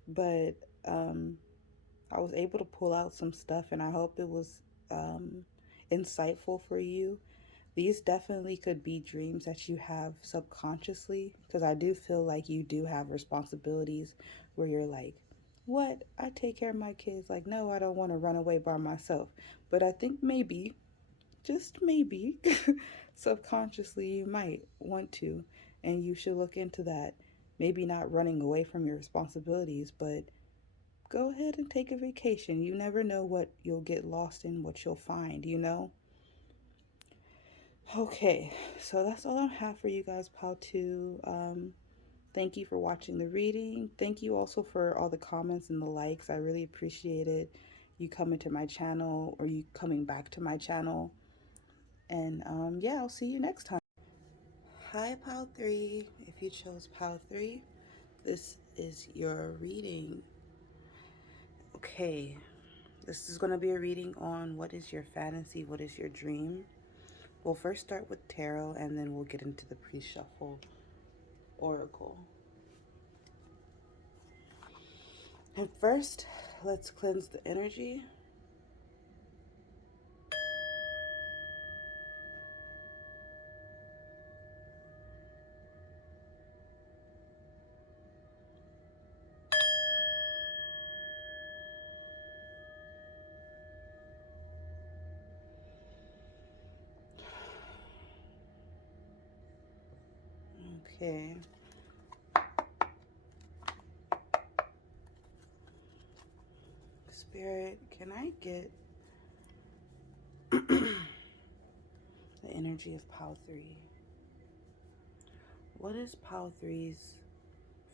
but um, I was able to pull out some stuff, and I hope it was um, insightful for you. These definitely could be dreams that you have subconsciously, because I do feel like you do have responsibilities where you're like, what? I take care of my kids. Like, no, I don't want to run away by myself. But I think maybe, just maybe, subconsciously you might want to, and you should look into that. Maybe not running away from your responsibilities, but go ahead and take a vacation. You never know what you'll get lost in, what you'll find, you know? Okay, so that's all I have for you guys, Pal 2. Thank you for watching the reading. Thank you also for all the comments and the likes. I really appreciate it. You coming to my channel, or you coming back to my channel. And yeah, I'll see you next time. Hi, Pal 3. If you chose Pal 3, this is your reading. Okay, this is going to be a reading on what is your fantasy, what is your dream. We'll first start with tarot, and then we'll get into the pre-shuffle oracle. And first, let's cleanse the energy. Okay. Spirit, can I get the energy of Pal 3? What is Pal 3's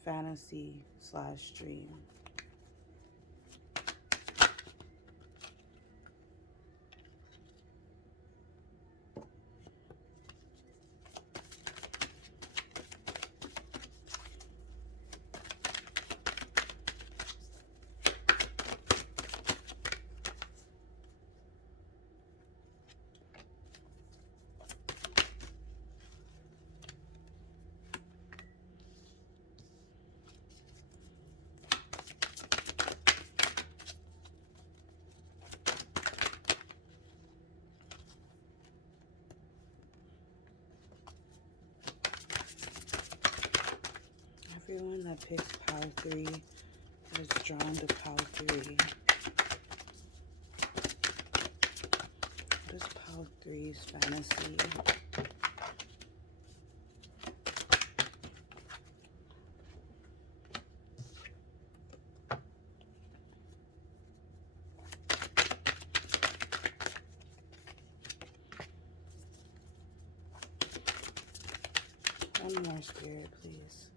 fantasy slash dream? Everyone that picks Pal 3 is drawn to Pal 3. What is Pal 3's fantasy? One more, Spirit, please.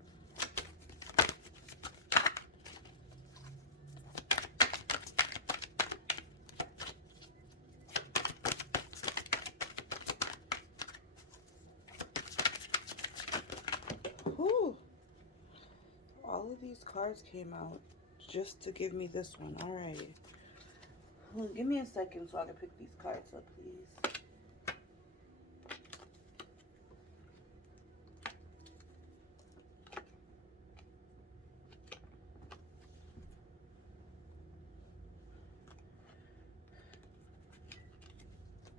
these cards came out just to give me this one. All right. Give me a second so I can pick these cards up, please.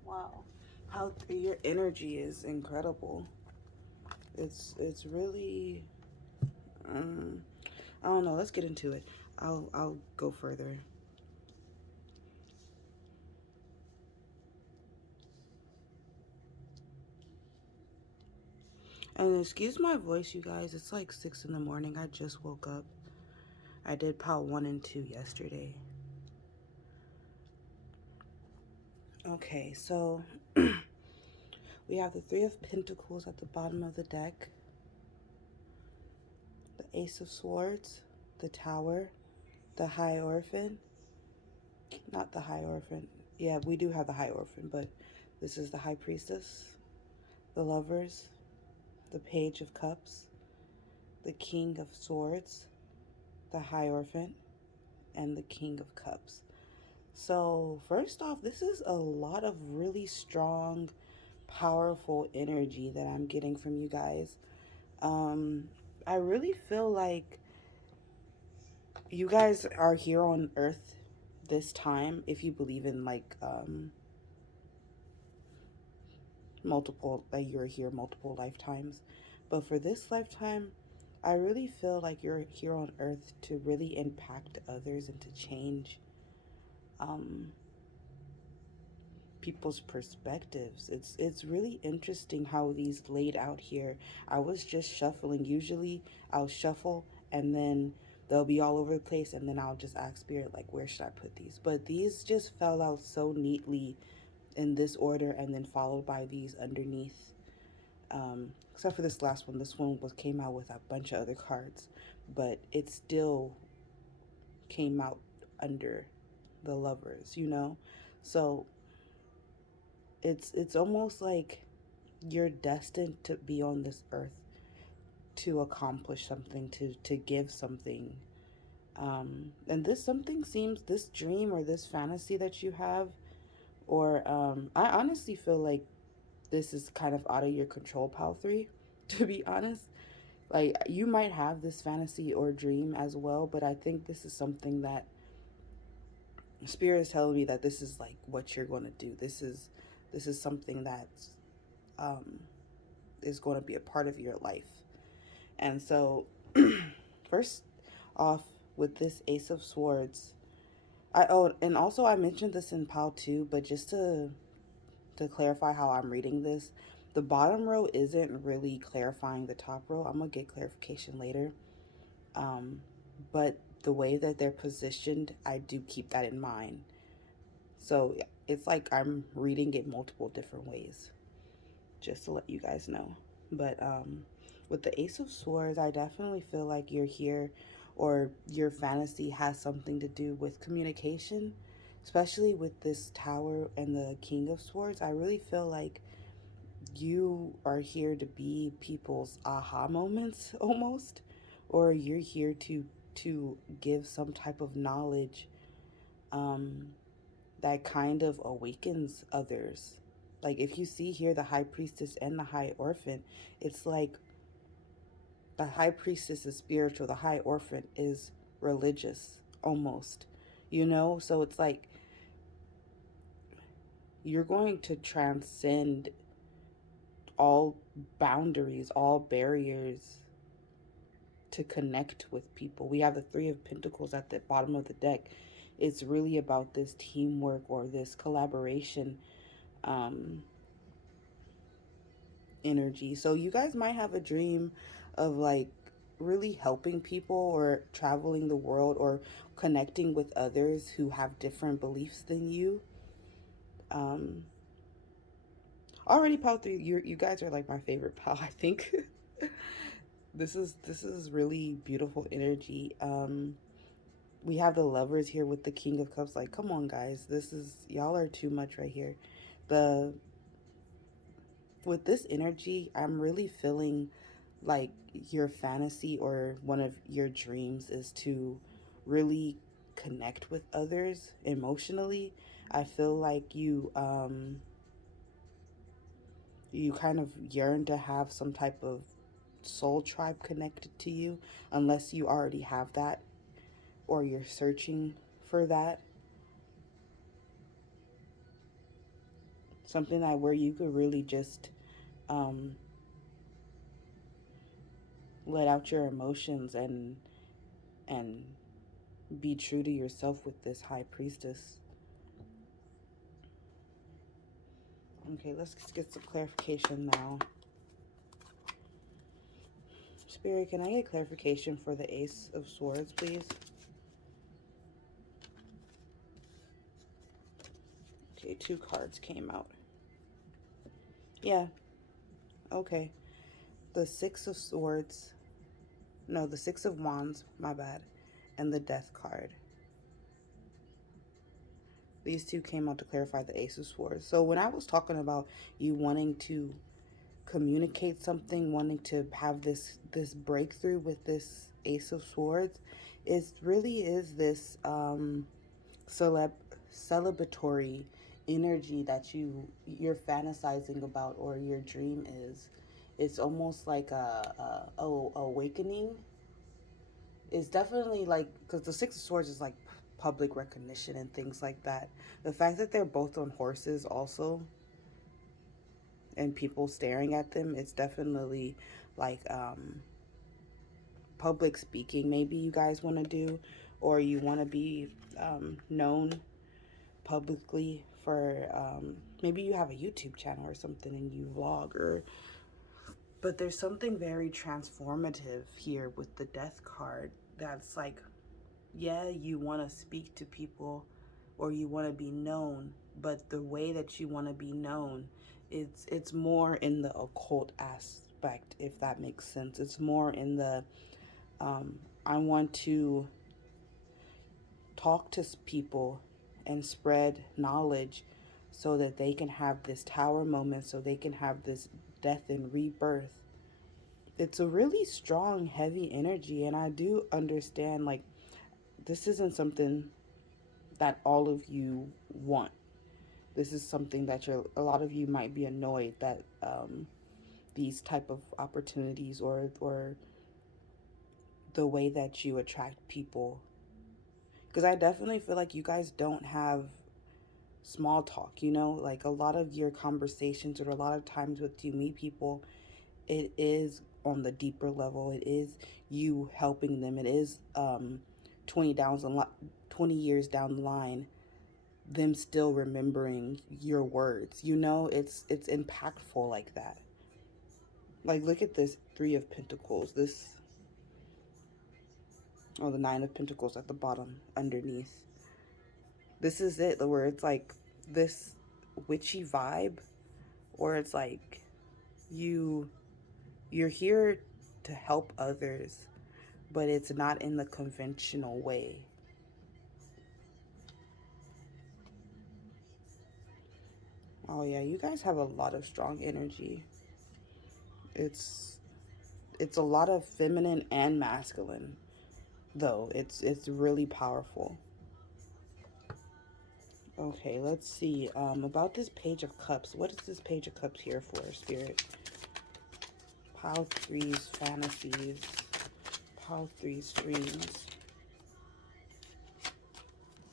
Wow. How your energy is incredible. It's really I don't know, let's get into it. I'll go further. And excuse my voice, you guys. It's like 6 in the morning. I just woke up. I did pile 1 and 2 yesterday. Okay, so we have the Three of Pentacles at the bottom of the deck, the Ace of Swords, the Tower, the Hierophant. Not the Hierophant. Yeah, we do have the Hierophant, but this is the High Priestess, the Lovers, the Page of Cups, the King of Swords, the Hierophant, and the King of Cups. So first off, this is a lot of really strong, powerful energy that I'm getting from you guys. I really feel like you guys are here on Earth this time, if you believe in like multiple, like you're here multiple lifetimes. But for this lifetime, I really feel like you're here on Earth to really impact others and to change people's perspectives. It's really interesting how these laid out here. I was just shuffling. Usually I'll shuffle and then they'll be all over the place and then I'll just ask spirit like where should I put these? But these just fell out so neatly in this order and then followed by these underneath. Except for this last one. This one came out with a bunch of other cards, but it still came out under the Lovers, you know? So it's almost like you're destined to be on this earth to accomplish something, to give something. And this something seems, this dream or this fantasy that you have, or I honestly feel like this is kind of out of your control, pal 3, to be honest. Like you might have this fantasy or dream as well, but I think this is something that spirit is telling me that this is like what you're going to do. This is something that um is going to be a part of your life. And so first off, with this Ace of Swords, and also I mentioned this in pile 2, but just to clarify how I'm reading this, the bottom row isn't really clarifying the top row. I'm gonna get clarification later. But the way that they're positioned, I do keep that in mind. So it's like I'm reading it multiple different ways, just to let you guys know. But with the Ace of Swords, I definitely feel like you're here, or your fantasy has something to do with communication, especially with this Tower and the King of Swords. I really feel like you are here to be people's aha moments almost, or you're here to give some type of knowledge that kind of awakens others. Like if you see here the High Priestess and the Hierophant, it's like the High Priestess is spiritual, the Hierophant is religious almost, you know? So it's like you're going to transcend all boundaries, all barriers to connect with people. We have the Three of Pentacles at the bottom of the deck. It's really about this teamwork or this collaboration energy. So you guys might have a dream of like really helping people or traveling the world or connecting with others who have different beliefs than you. Already pal 3, you guys are like my favorite pal, I think. This is really beautiful energy. We have the Lovers here with the King of Cups. Like, come on guys, this is, y'all are too much right here. The With this energy, I'm really feeling like your fantasy or one of your dreams is to really connect with others emotionally. I feel like you kind of yearn to have some type of soul tribe connected to you, unless you already have that or you're searching for that. Something that where you could really just um, let out your emotions and be true to yourself with this high priestess. Okay, let's get some clarification now. Spirit, can I get clarification for the Ace of Swords, please? Okay, two cards came out. Yeah, okay. The Six of Swords, no, the Six of Wands, my bad, and the Death card. These two came out to clarify the Ace of Swords. So when I was talking about you wanting to communicate something, wanting to have this breakthrough with this Ace of Swords, it really is this celeb celebratory energy that you're fantasizing about, or your dream is. It's almost like a awakening. It's definitely like, because the Six of Swords is like public recognition and things like that. The fact that they're both on horses also, and people staring at them, it's definitely like public speaking maybe you guys want to do, or you want to be known publicly for maybe you have a YouTube channel or something and you vlog, or but there's something very transformative here with the Death card. That's like, yeah, you want to speak to people or you want to be known, but the way that you want to be known, it's more in the occult aspect, if that makes sense. It's more in the um, I want to talk to people and spread knowledge so that they can have this tower moment, so they can have this death and rebirth. It's a really strong, heavy energy, and I do understand like this isn't something that all of you want. This is something that a lot of you might be annoyed that these type of opportunities, or the way that you attract people, because I definitely feel like you guys don't have small talk, you know, like a lot of your conversations, or a lot of times with you meet people, it is on the deeper level. It is you helping them. It is 20 down 20 years down the line, them still remembering your words. You know, it's impactful like that. Like look at this Three of Pentacles. This, oh, the Nine of Pentacles at the bottom underneath. This is it, where it's like this witchy vibe, or it's like you you're here to help others, but it's not in the conventional way. Oh yeah, you guys have a lot of strong energy. It's it's a lot of feminine and masculine, though. It's really powerful. Okay, let's see. About this Page of Cups. What is this Page of Cups here for, Spirit? Pile threes, fantasies. Pile threes, dreams.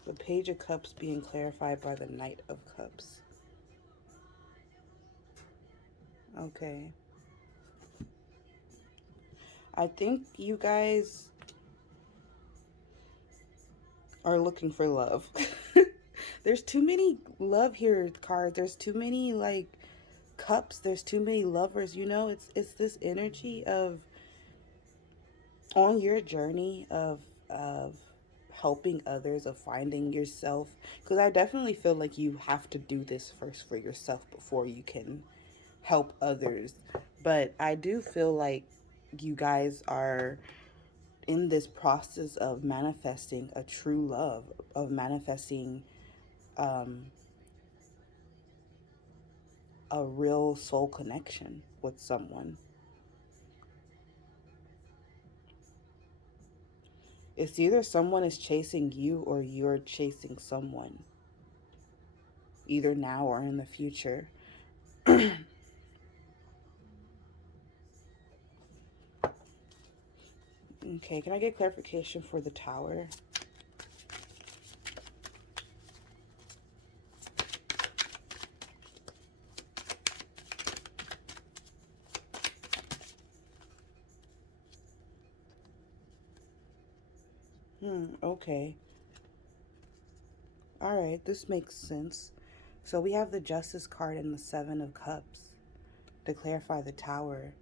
The Page of Cups being clarified by the Knight of Cups. Okay. I think you guys are looking for love. There's too many love here cards. There's too many like cups. There's too many lovers. You know, it's this energy of on your journey of helping others, of finding yourself, because I definitely feel like you have to do this first for yourself before you can help others. But I do feel like you guys are in this process of manifesting a true love, of manifesting um, a real soul connection with someone. It's either someone is chasing you or you're chasing someone, either now or in the future. Okay, can I get clarification for the Tower? Okay. All right, this makes sense. So we have the Justice card and the Seven of Cups to clarify the Tower.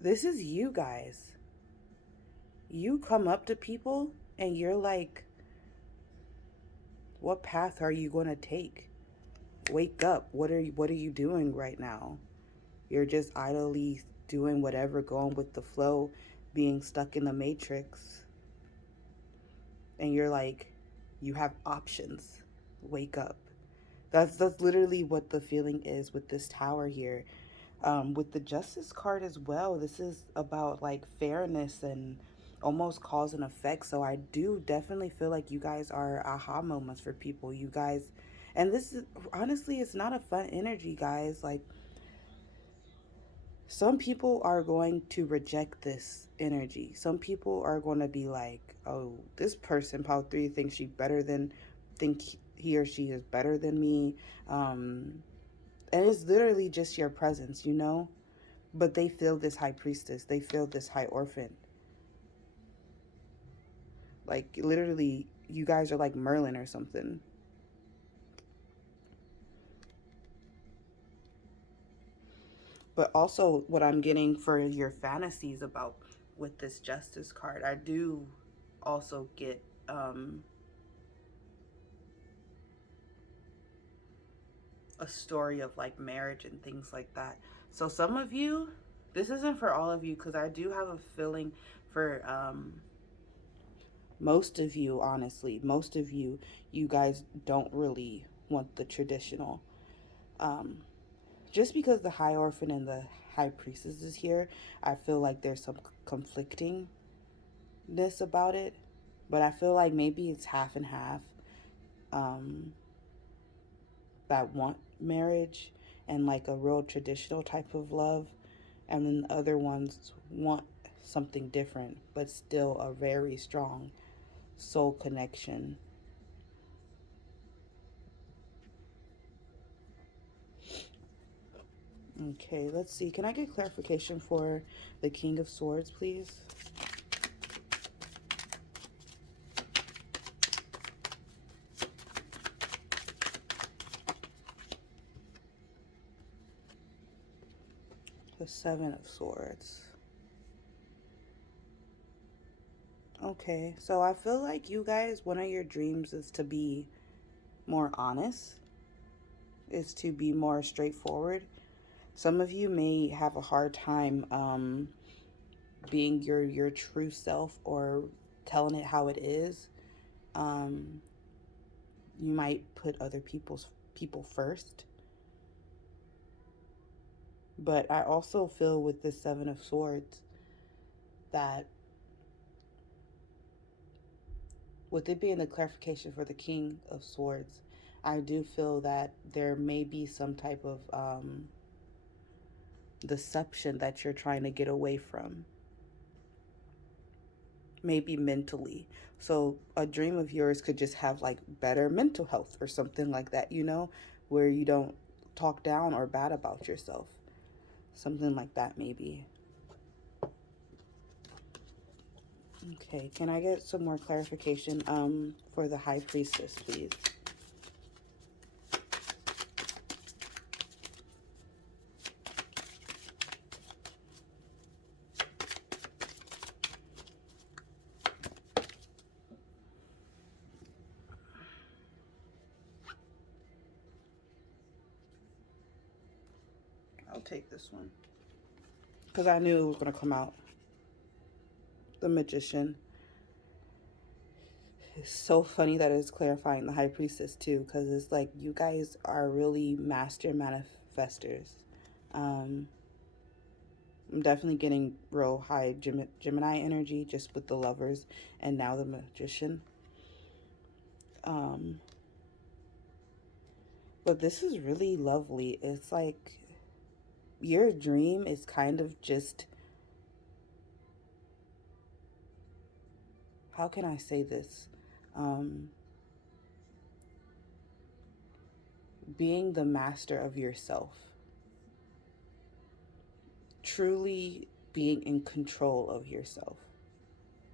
This is you guys. You come up to people and you're like, what path are you going to take? Wake up. What are you doing right now? You're just idly doing whatever, going with the flow, being stuck in the matrix. And you're like, you have options. Wake up. That's literally what the feeling is with this Tower here. With the Justice card as well, this is about like fairness and almost cause and effect. So I do definitely feel like you guys are aha moments for people. You guys, and this is honestly, it's not a fun energy, guys. Like, some people are going to reject this energy. Some people are going to be like, oh, this person, Pile 3, thinks she better than, think he or she is better than me. And it's literally just your presence, you know? But they feel this high priestess. They feel this high orphan. Like, literally, you guys are like Merlin or something. But also, what I'm getting for your fantasies about with this Justice card, I do also get a story of like marriage and things like that. So some of you, this isn't for all of you because I do have a feeling for most of you, honestly, most of you, you guys don't really want the traditional. Um, just because the High Orphan and the High Priestess is here, I feel like there's some conflictingness about it. But I feel like maybe it's half and half, um, that want marriage and like a real traditional type of love, and then the other ones want something different, but still a very strong soul connection. Okay, let's see. Can I get clarification for the King of Swords, please? The Seven of Swords. Okay, so I feel like you guys, one of your dreams is to be more honest, is to be more straightforward. Some of you may have a hard time being your true self or telling it how it is. Um, you might put other people first. But I also feel with the Seven of Swords that with it being the clarification for the King of Swords, I do feel that there may be some type of deception that you're trying to get away from, maybe mentally. So a dream of yours could just have like better mental health or something like that, you know, where you don't talk down or bad about yourself. Something like that, maybe. Okay, can I get some more clarification for the High Priestess, please? I'll take this one because I knew it was going to come out. The Magician. It's so funny that it's clarifying the High Priestess too, because it's like you guys are really master manifestors. Um, I'm definitely getting real high Gemini energy just with the Lovers and now the Magician. Um, but this is really lovely. It's like your dream is kind of just, how can I say this? Um, Being the master of yourself, truly being in control of yourself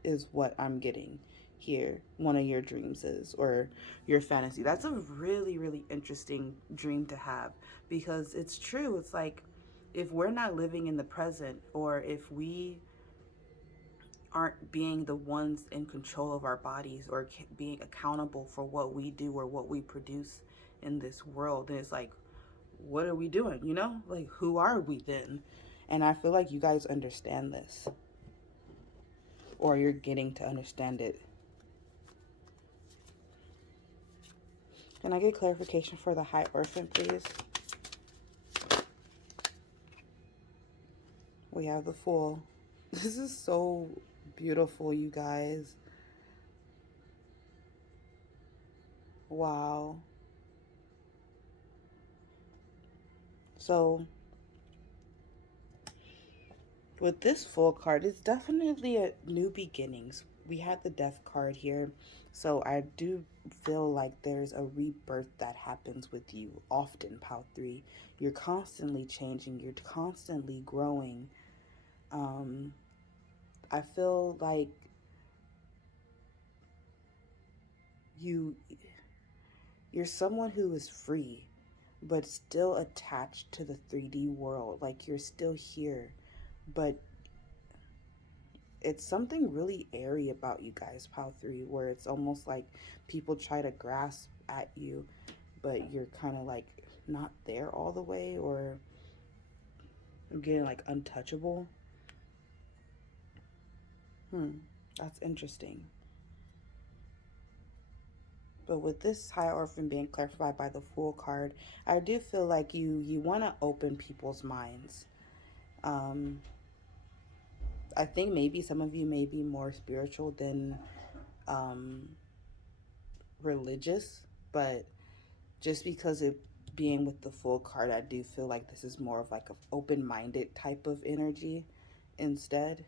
is what I'm getting here. One of your dreams is, or your fantasy. That's a really, really interesting dream to have because it's true. It's like if we're not living in the present, or if we aren't being the ones in control of our bodies or being accountable for what we do or what we produce in this world, then it's like, what are we doing? You know, like, who are we then? And I feel like you guys understand this, or you're getting to understand it. Can I get clarification for the Hierophant, please? We have the Fool. This is so beautiful, you guys. Wow. So, with this Fool card, it's definitely a new beginnings. We had the Death card here. So, I do feel like there's a rebirth that happens with you often, Pal 3. You're constantly changing, you're constantly growing. Um, I feel like you you're someone who is free but still attached to the 3D world. Like you're still here, but it's something really airy about you guys, Pal 3, where it's almost like people try to grasp at you, but you're kind of like not there all the way, or I'm getting like untouchable. That's interesting. But with this Hierophant being clarified by the Fool card, I do feel like you want to open people's minds. Um, I think maybe some of you may be more spiritual than um, religious, but just because it being with the Fool card, I do feel like this is more of like an open-minded type of energy instead.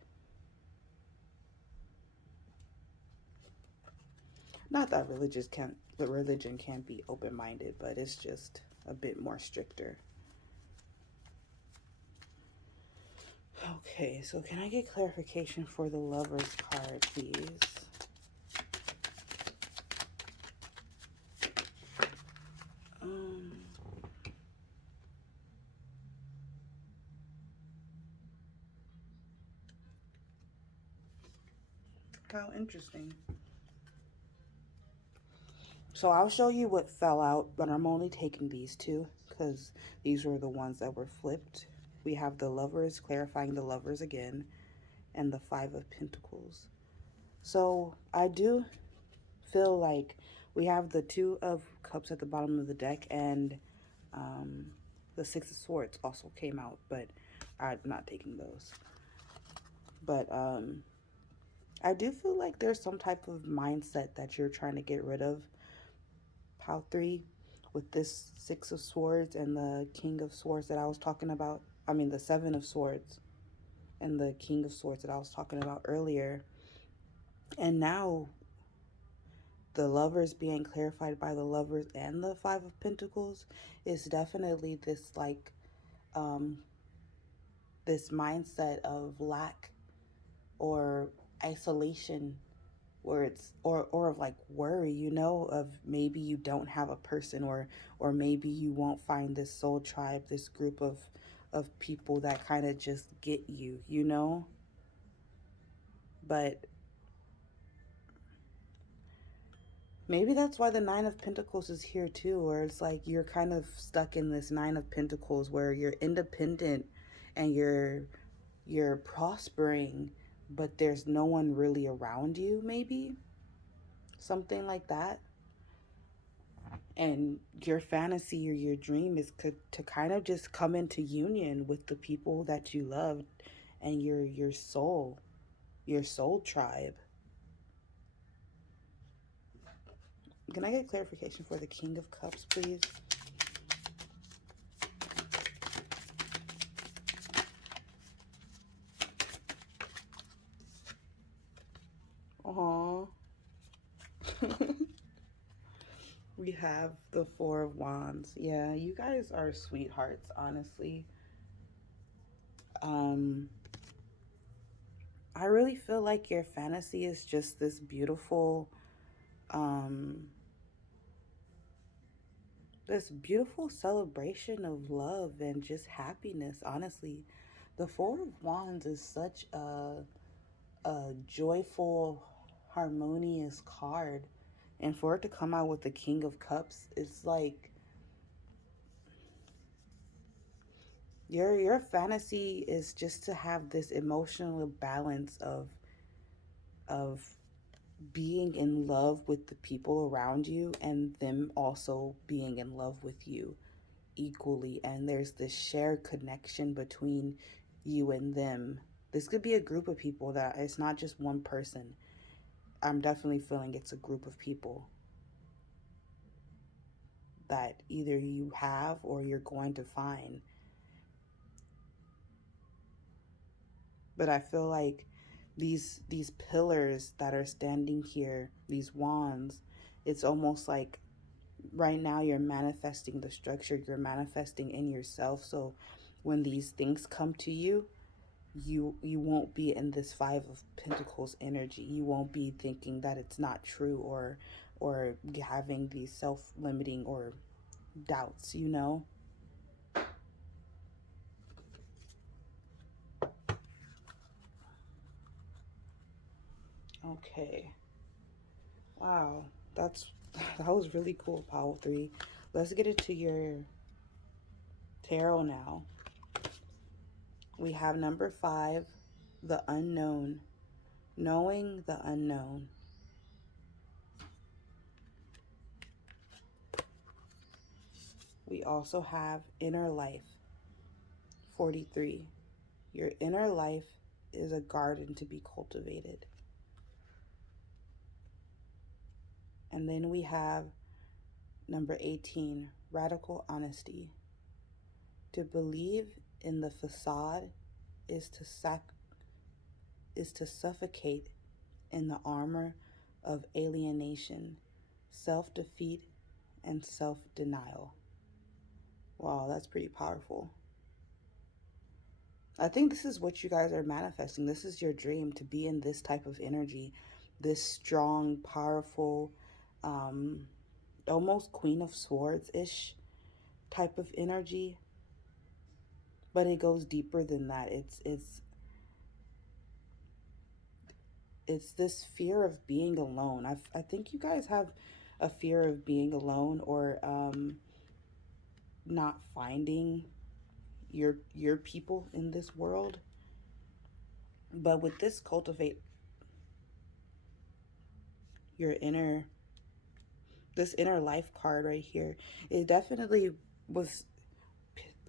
Not that religion can't be open-minded, but it's just a bit more stricter. Okay, so can I get clarification for the Lovers card, please? Um, how interesting. So I'll show you what fell out, but I'm only taking these two because these were the ones that were flipped. We have the Lovers, clarifying the Lovers again, and the Five of Pentacles. So I do feel like we have the Two of Cups at the bottom of the deck, and the Six of Swords also came out, but I'm not taking those. But I do feel like there's some type of mindset that you're trying to get rid of, Pal 3, with this Six of Swords and the King of Swords that I was talking about. I mean, the Seven of Swords and the King of Swords that I was talking about earlier. And now the Lovers being clarified by the Lovers and the Five of Pentacles is definitely this like um this mindset of lack or isolation, where it's or of like worry, you know, of maybe you don't have a person, or maybe you won't find this soul tribe, this group of people that kind of just get you, you know. But maybe that's why the Nine of Pentacles is here too, where it's like you're kind of stuck in this Nine of Pentacles where you're independent and you're prospering, but there's no one really around you, maybe something like that. And your fantasy or your dream is to kind of just come into union with the people that you love and your soul tribe. Can I get clarification for the King of Cups, please? Aww. We have the Four of Wands. Yeah, you guys are sweethearts, honestly. Um, I really feel like your fantasy is just this um, beautiful celebration of love and just happiness, honestly. The Four of Wands is such a joyful, harmonious card. And for it to come out with the King of Cups, it's like your fantasy is just to have this emotional balance of being in love with the people around you and them also being in love with you equally, and there's this shared connection between you and them. This could be a group of people, that it's not just one person. I'm definitely feeling it's a group of people that either you have or you're going to find. But I feel like these pillars that are standing here, these wands, it's almost like right now you're manifesting the structure, you're manifesting in yourself. So when these things come to you, you won't be in this Five of Pentacles energy. You won't be thinking that it's not true, or having these self-limiting or doubts, you know. Okay. Wow. That's that was really cool, Power 3. Let's get into your tarot now. We have number 5, the unknown. Knowing the unknown. We also have inner life, 43. Your inner life is a garden to be cultivated. And then we have number 18, radical honesty. To believe in the facade is to suffocate in the armor of alienation, self-defeat, and self-denial. Wow, that's pretty powerful. I think this is what you guys are manifesting. This is your dream, to be in this type of energy, this strong, powerful, um, almost Queen of Swords-ish type of energy. But it goes deeper than that. It's this fear of being alone. I think you guys have a fear of being alone, or not finding your people in this world. But with this cultivate your inner this inner life card right here, it definitely was.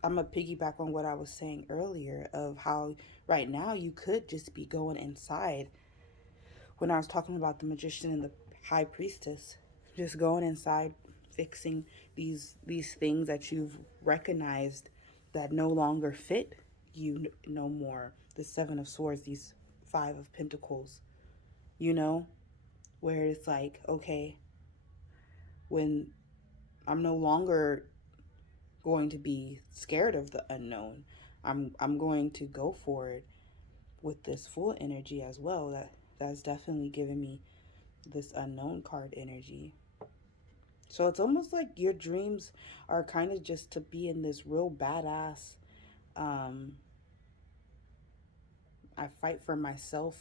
I'm gonna piggyback on what I was saying earlier of how right now you could just be going inside. When I was talking about the magician and the high priestess, just going inside, fixing these things that you've recognized that no longer fit you no more. The Seven of Swords, these Five of Pentacles, you know, where it's like, okay, when I'm no longer going to be scared of the unknown, I'm going to go for it with this full energy as well. That's definitely giving me this unknown card energy. So it's almost like your dreams are kind of just to be in this real badass, um, I fight for myself.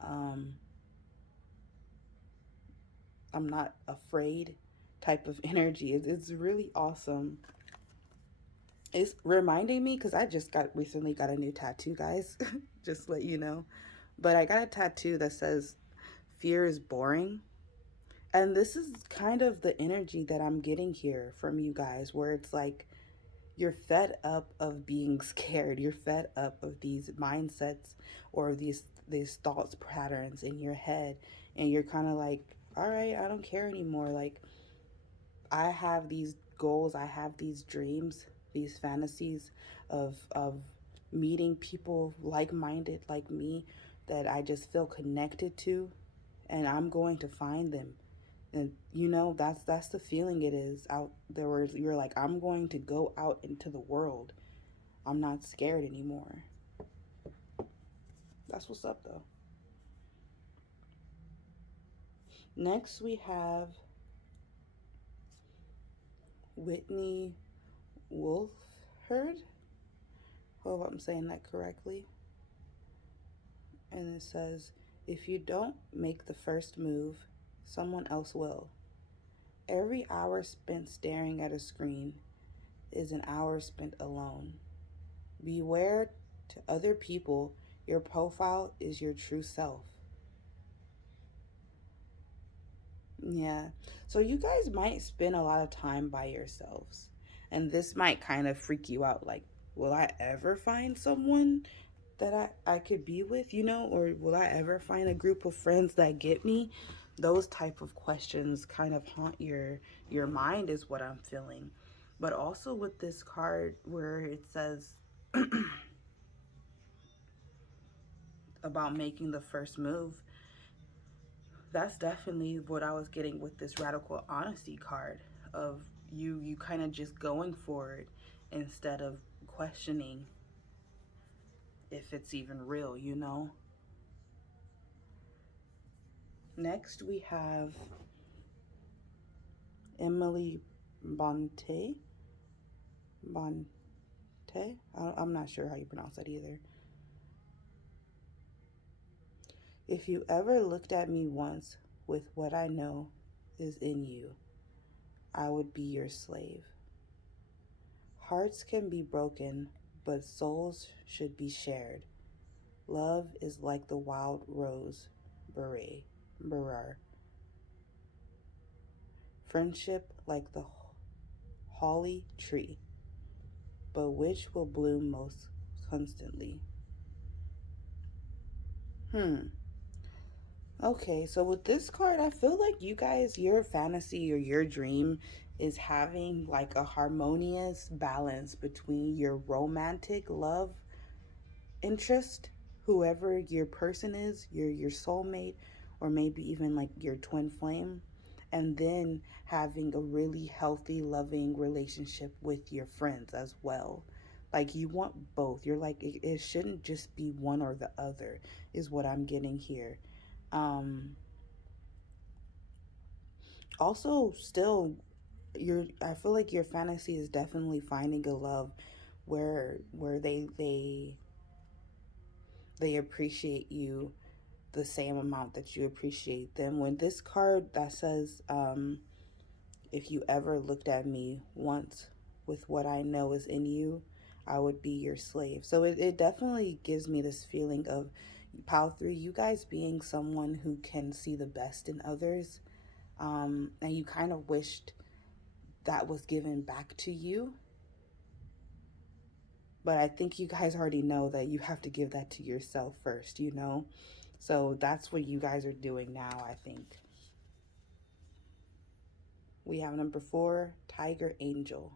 Um, I'm not afraid type of energy. It's really awesome. It's reminding me, because I just recently got a new tattoo, guys. Just let you know. But I got a tattoo that says, "Fear is boring." And this is kind of the energy that I'm getting here from you guys, where it's like you're fed up of being scared. You're fed up of these mindsets or these thoughts patterns in your head, and you're kind of like, all right, I don't care anymore. Like, I have these goals, I have these dreams, these fantasies of meeting people like-minded like me that I just feel connected to, and I'm going to find them. And that's the feeling it is out there where you're like, I'm going to go out into the world. I'm not scared anymore. That's what's up though. Next we have Whitney Wolfhard. Hope I'm saying that correctly. And it says, if you don't make the first move, someone else will. Every hour spent staring at a screen is an hour spent alone. Beware to other people, your profile is your true self. Yeah. So you guys might spend a lot of time by yourselves. And this might kind of freak you out. Like, will I ever find someone that I could be with, or will I ever find a group of friends that get me? Those type of questions kind of haunt your mind is what I'm feeling. But also with this card where it says about making the first move, that's definitely what I was getting with this radical honesty card of you kind of just going for it instead of questioning if it's even real. Next we have Emily Bonte. Bonte? I'm not sure how you pronounce that either. If you ever looked at me once with what I know is in you, I would be your slave. Hearts can be broken, but souls should be shared. Love is like the wild rose, berar. Friendship like the holly tree, but which will bloom most constantly? Okay, so with this card, I feel like you guys, your fantasy or your dream is having like a harmonious balance between your romantic love interest, whoever your person is, your soulmate, or maybe even like your twin flame, and then having a really healthy, loving relationship with your friends as well. Like you want both. You're like it shouldn't just be one or the other, is what I'm getting here. Um, Also, still, I feel like your fantasy is definitely finding a love where they appreciate you the same amount that you appreciate them. When this card that says, if you ever looked at me once with what I know is in you, I would be your slave. So it definitely gives me this feeling of Pile 3, you guys being someone who can see the best in others. And you kind of wished that was given back to you. But I think you guys already know that you have to give that to yourself first. So that's what you guys are doing now, I think. We have number 4, Tiger Angel.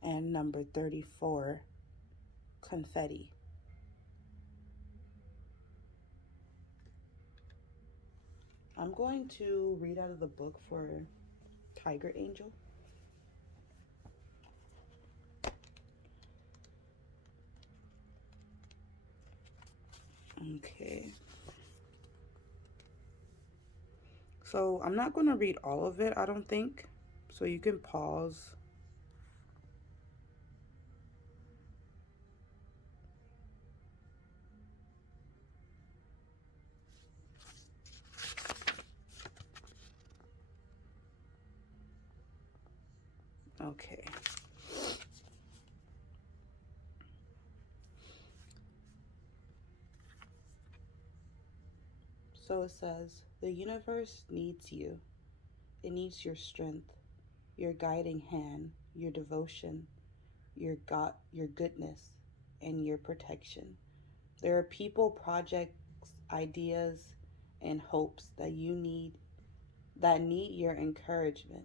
And number 34, Confetti. I'm going to read out of the book for Tiger Angel. Okay. So I'm not going to read all of it, I don't think. So you can pause. Okay. So it says, the universe needs you. It needs your strength, your guiding hand, your devotion, your goodness, and your protection. There are people, projects, ideas, and hopes that need your encouragement,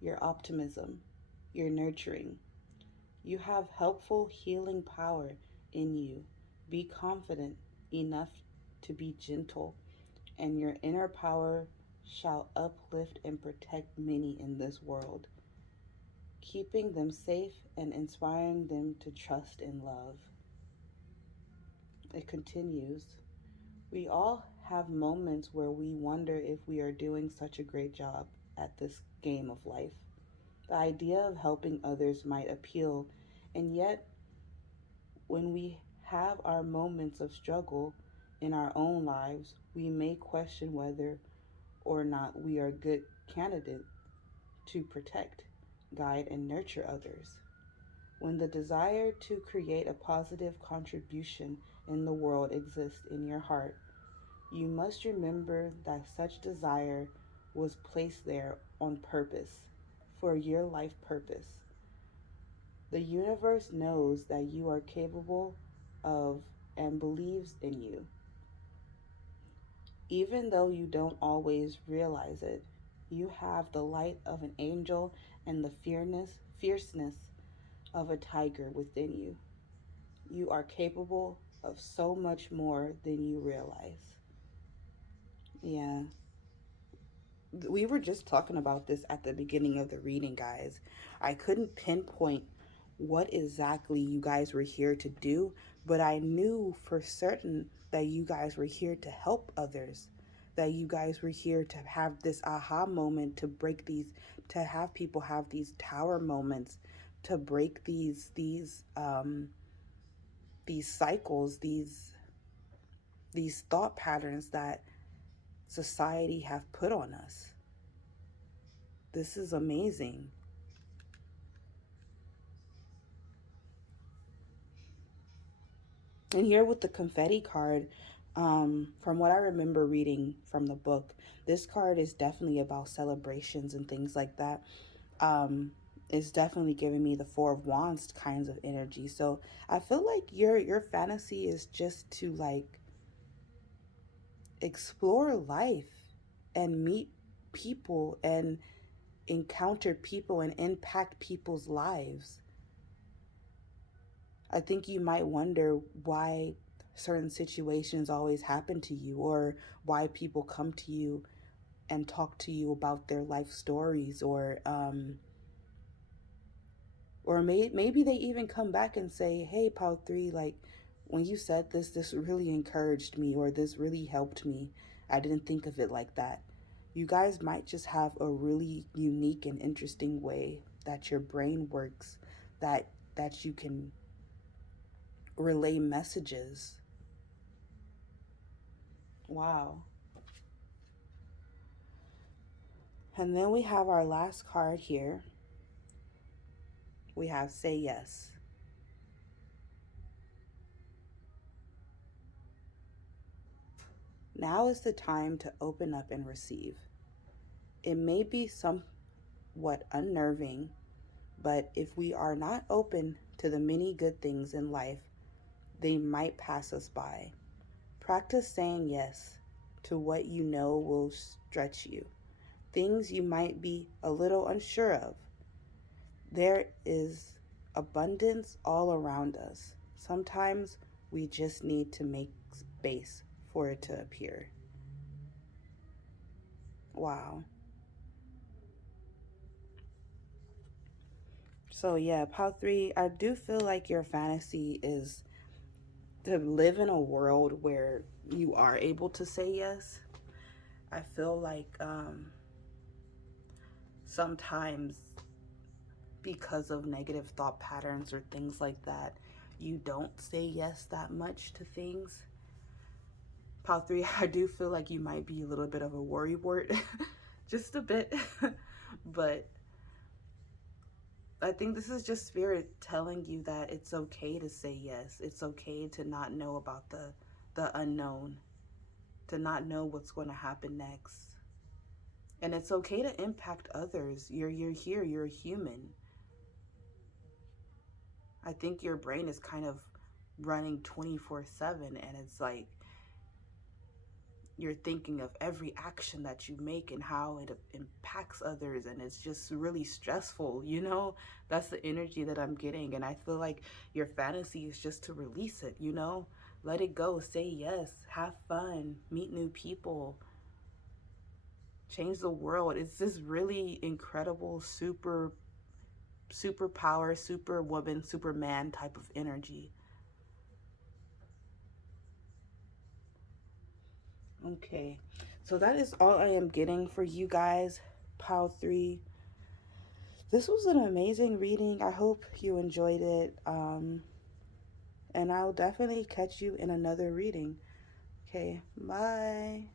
your optimism, your nurturing. You have helpful healing power in you. Be confident enough to be gentle, and your inner power shall uplift and protect many in this world, keeping them safe and inspiring them to trust and love. It continues. We all have moments where we wonder if we are doing such a great job at this game of life. The idea of helping others might appeal, and yet, when we have our moments of struggle in our own lives, we may question whether or not we are good candidates to protect, guide, and nurture others. When the desire to create a positive contribution in the world exists in your heart, you must remember that such desire was placed there on purpose, for your life purpose. The universe knows that you are capable of and believes in you, even though you don't always realize it. You have the light of an angel and the fierceness of a tiger within you. You are capable of so much more than you realize. Yeah. We were just talking about this at the beginning of the reading, guys. I couldn't pinpoint what exactly you guys were here to do, but I knew for certain that you guys were here to help others, that you guys were here to have this aha moment, to break these, to have people have these tower moments, to break these cycles, these thought patterns that society have put on us. This is amazing. And here with the confetti card, from what I remember reading from the book, this card is definitely about celebrations and things like that. It's definitely giving me the Four of Wands kinds of energy. So I feel like your fantasy is just to like explore life and meet people and encounter people and impact people's lives. I think you might wonder why certain situations always happen to you, or why people come to you and talk to you about their life stories, or maybe they even come back and say, hey, Pal 3, like, when you said this really encouraged me, or this really helped me. I didn't think of it like that. You guys might just have a really unique and interesting way that your brain works, that you can relay messages. Wow. And then we have our last card here. We have Say Yes. Now is the time to open up and receive. It may be somewhat unnerving, but if we are not open to the many good things in life, they might pass us by. Practice saying yes to what you know will stretch you, things you might be a little unsure of. There is abundance all around us. Sometimes we just need to make space for it to appear. Wow. So, yeah, Pal 3, I do feel like your fantasy is to live in a world where you are able to say yes. I feel like sometimes because of negative thought patterns or things like that, you don't say yes that much to things. Pal 3, I do feel like you might be a little bit of a worrywart, just a bit. But I think this is just spirit telling you that it's okay to say yes. It's okay to not know about the unknown, to not know what's going to happen next. And it's okay to impact others. You're here, you're a human. I think your brain is kind of running 24/7, and it's like you're thinking of every action that you make and how it impacts others, and it's just really stressful, you know? That's the energy that I'm getting, and I feel like your fantasy is just to release it, you know? Let it go, say yes, have fun, meet new people, change the world. It's this really incredible superpower, superwoman, superman type of energy. Okay, so that is all I am getting for you guys, Pile 3. This was an amazing reading. I hope you enjoyed it. And I'll definitely catch you in another reading. Okay, bye.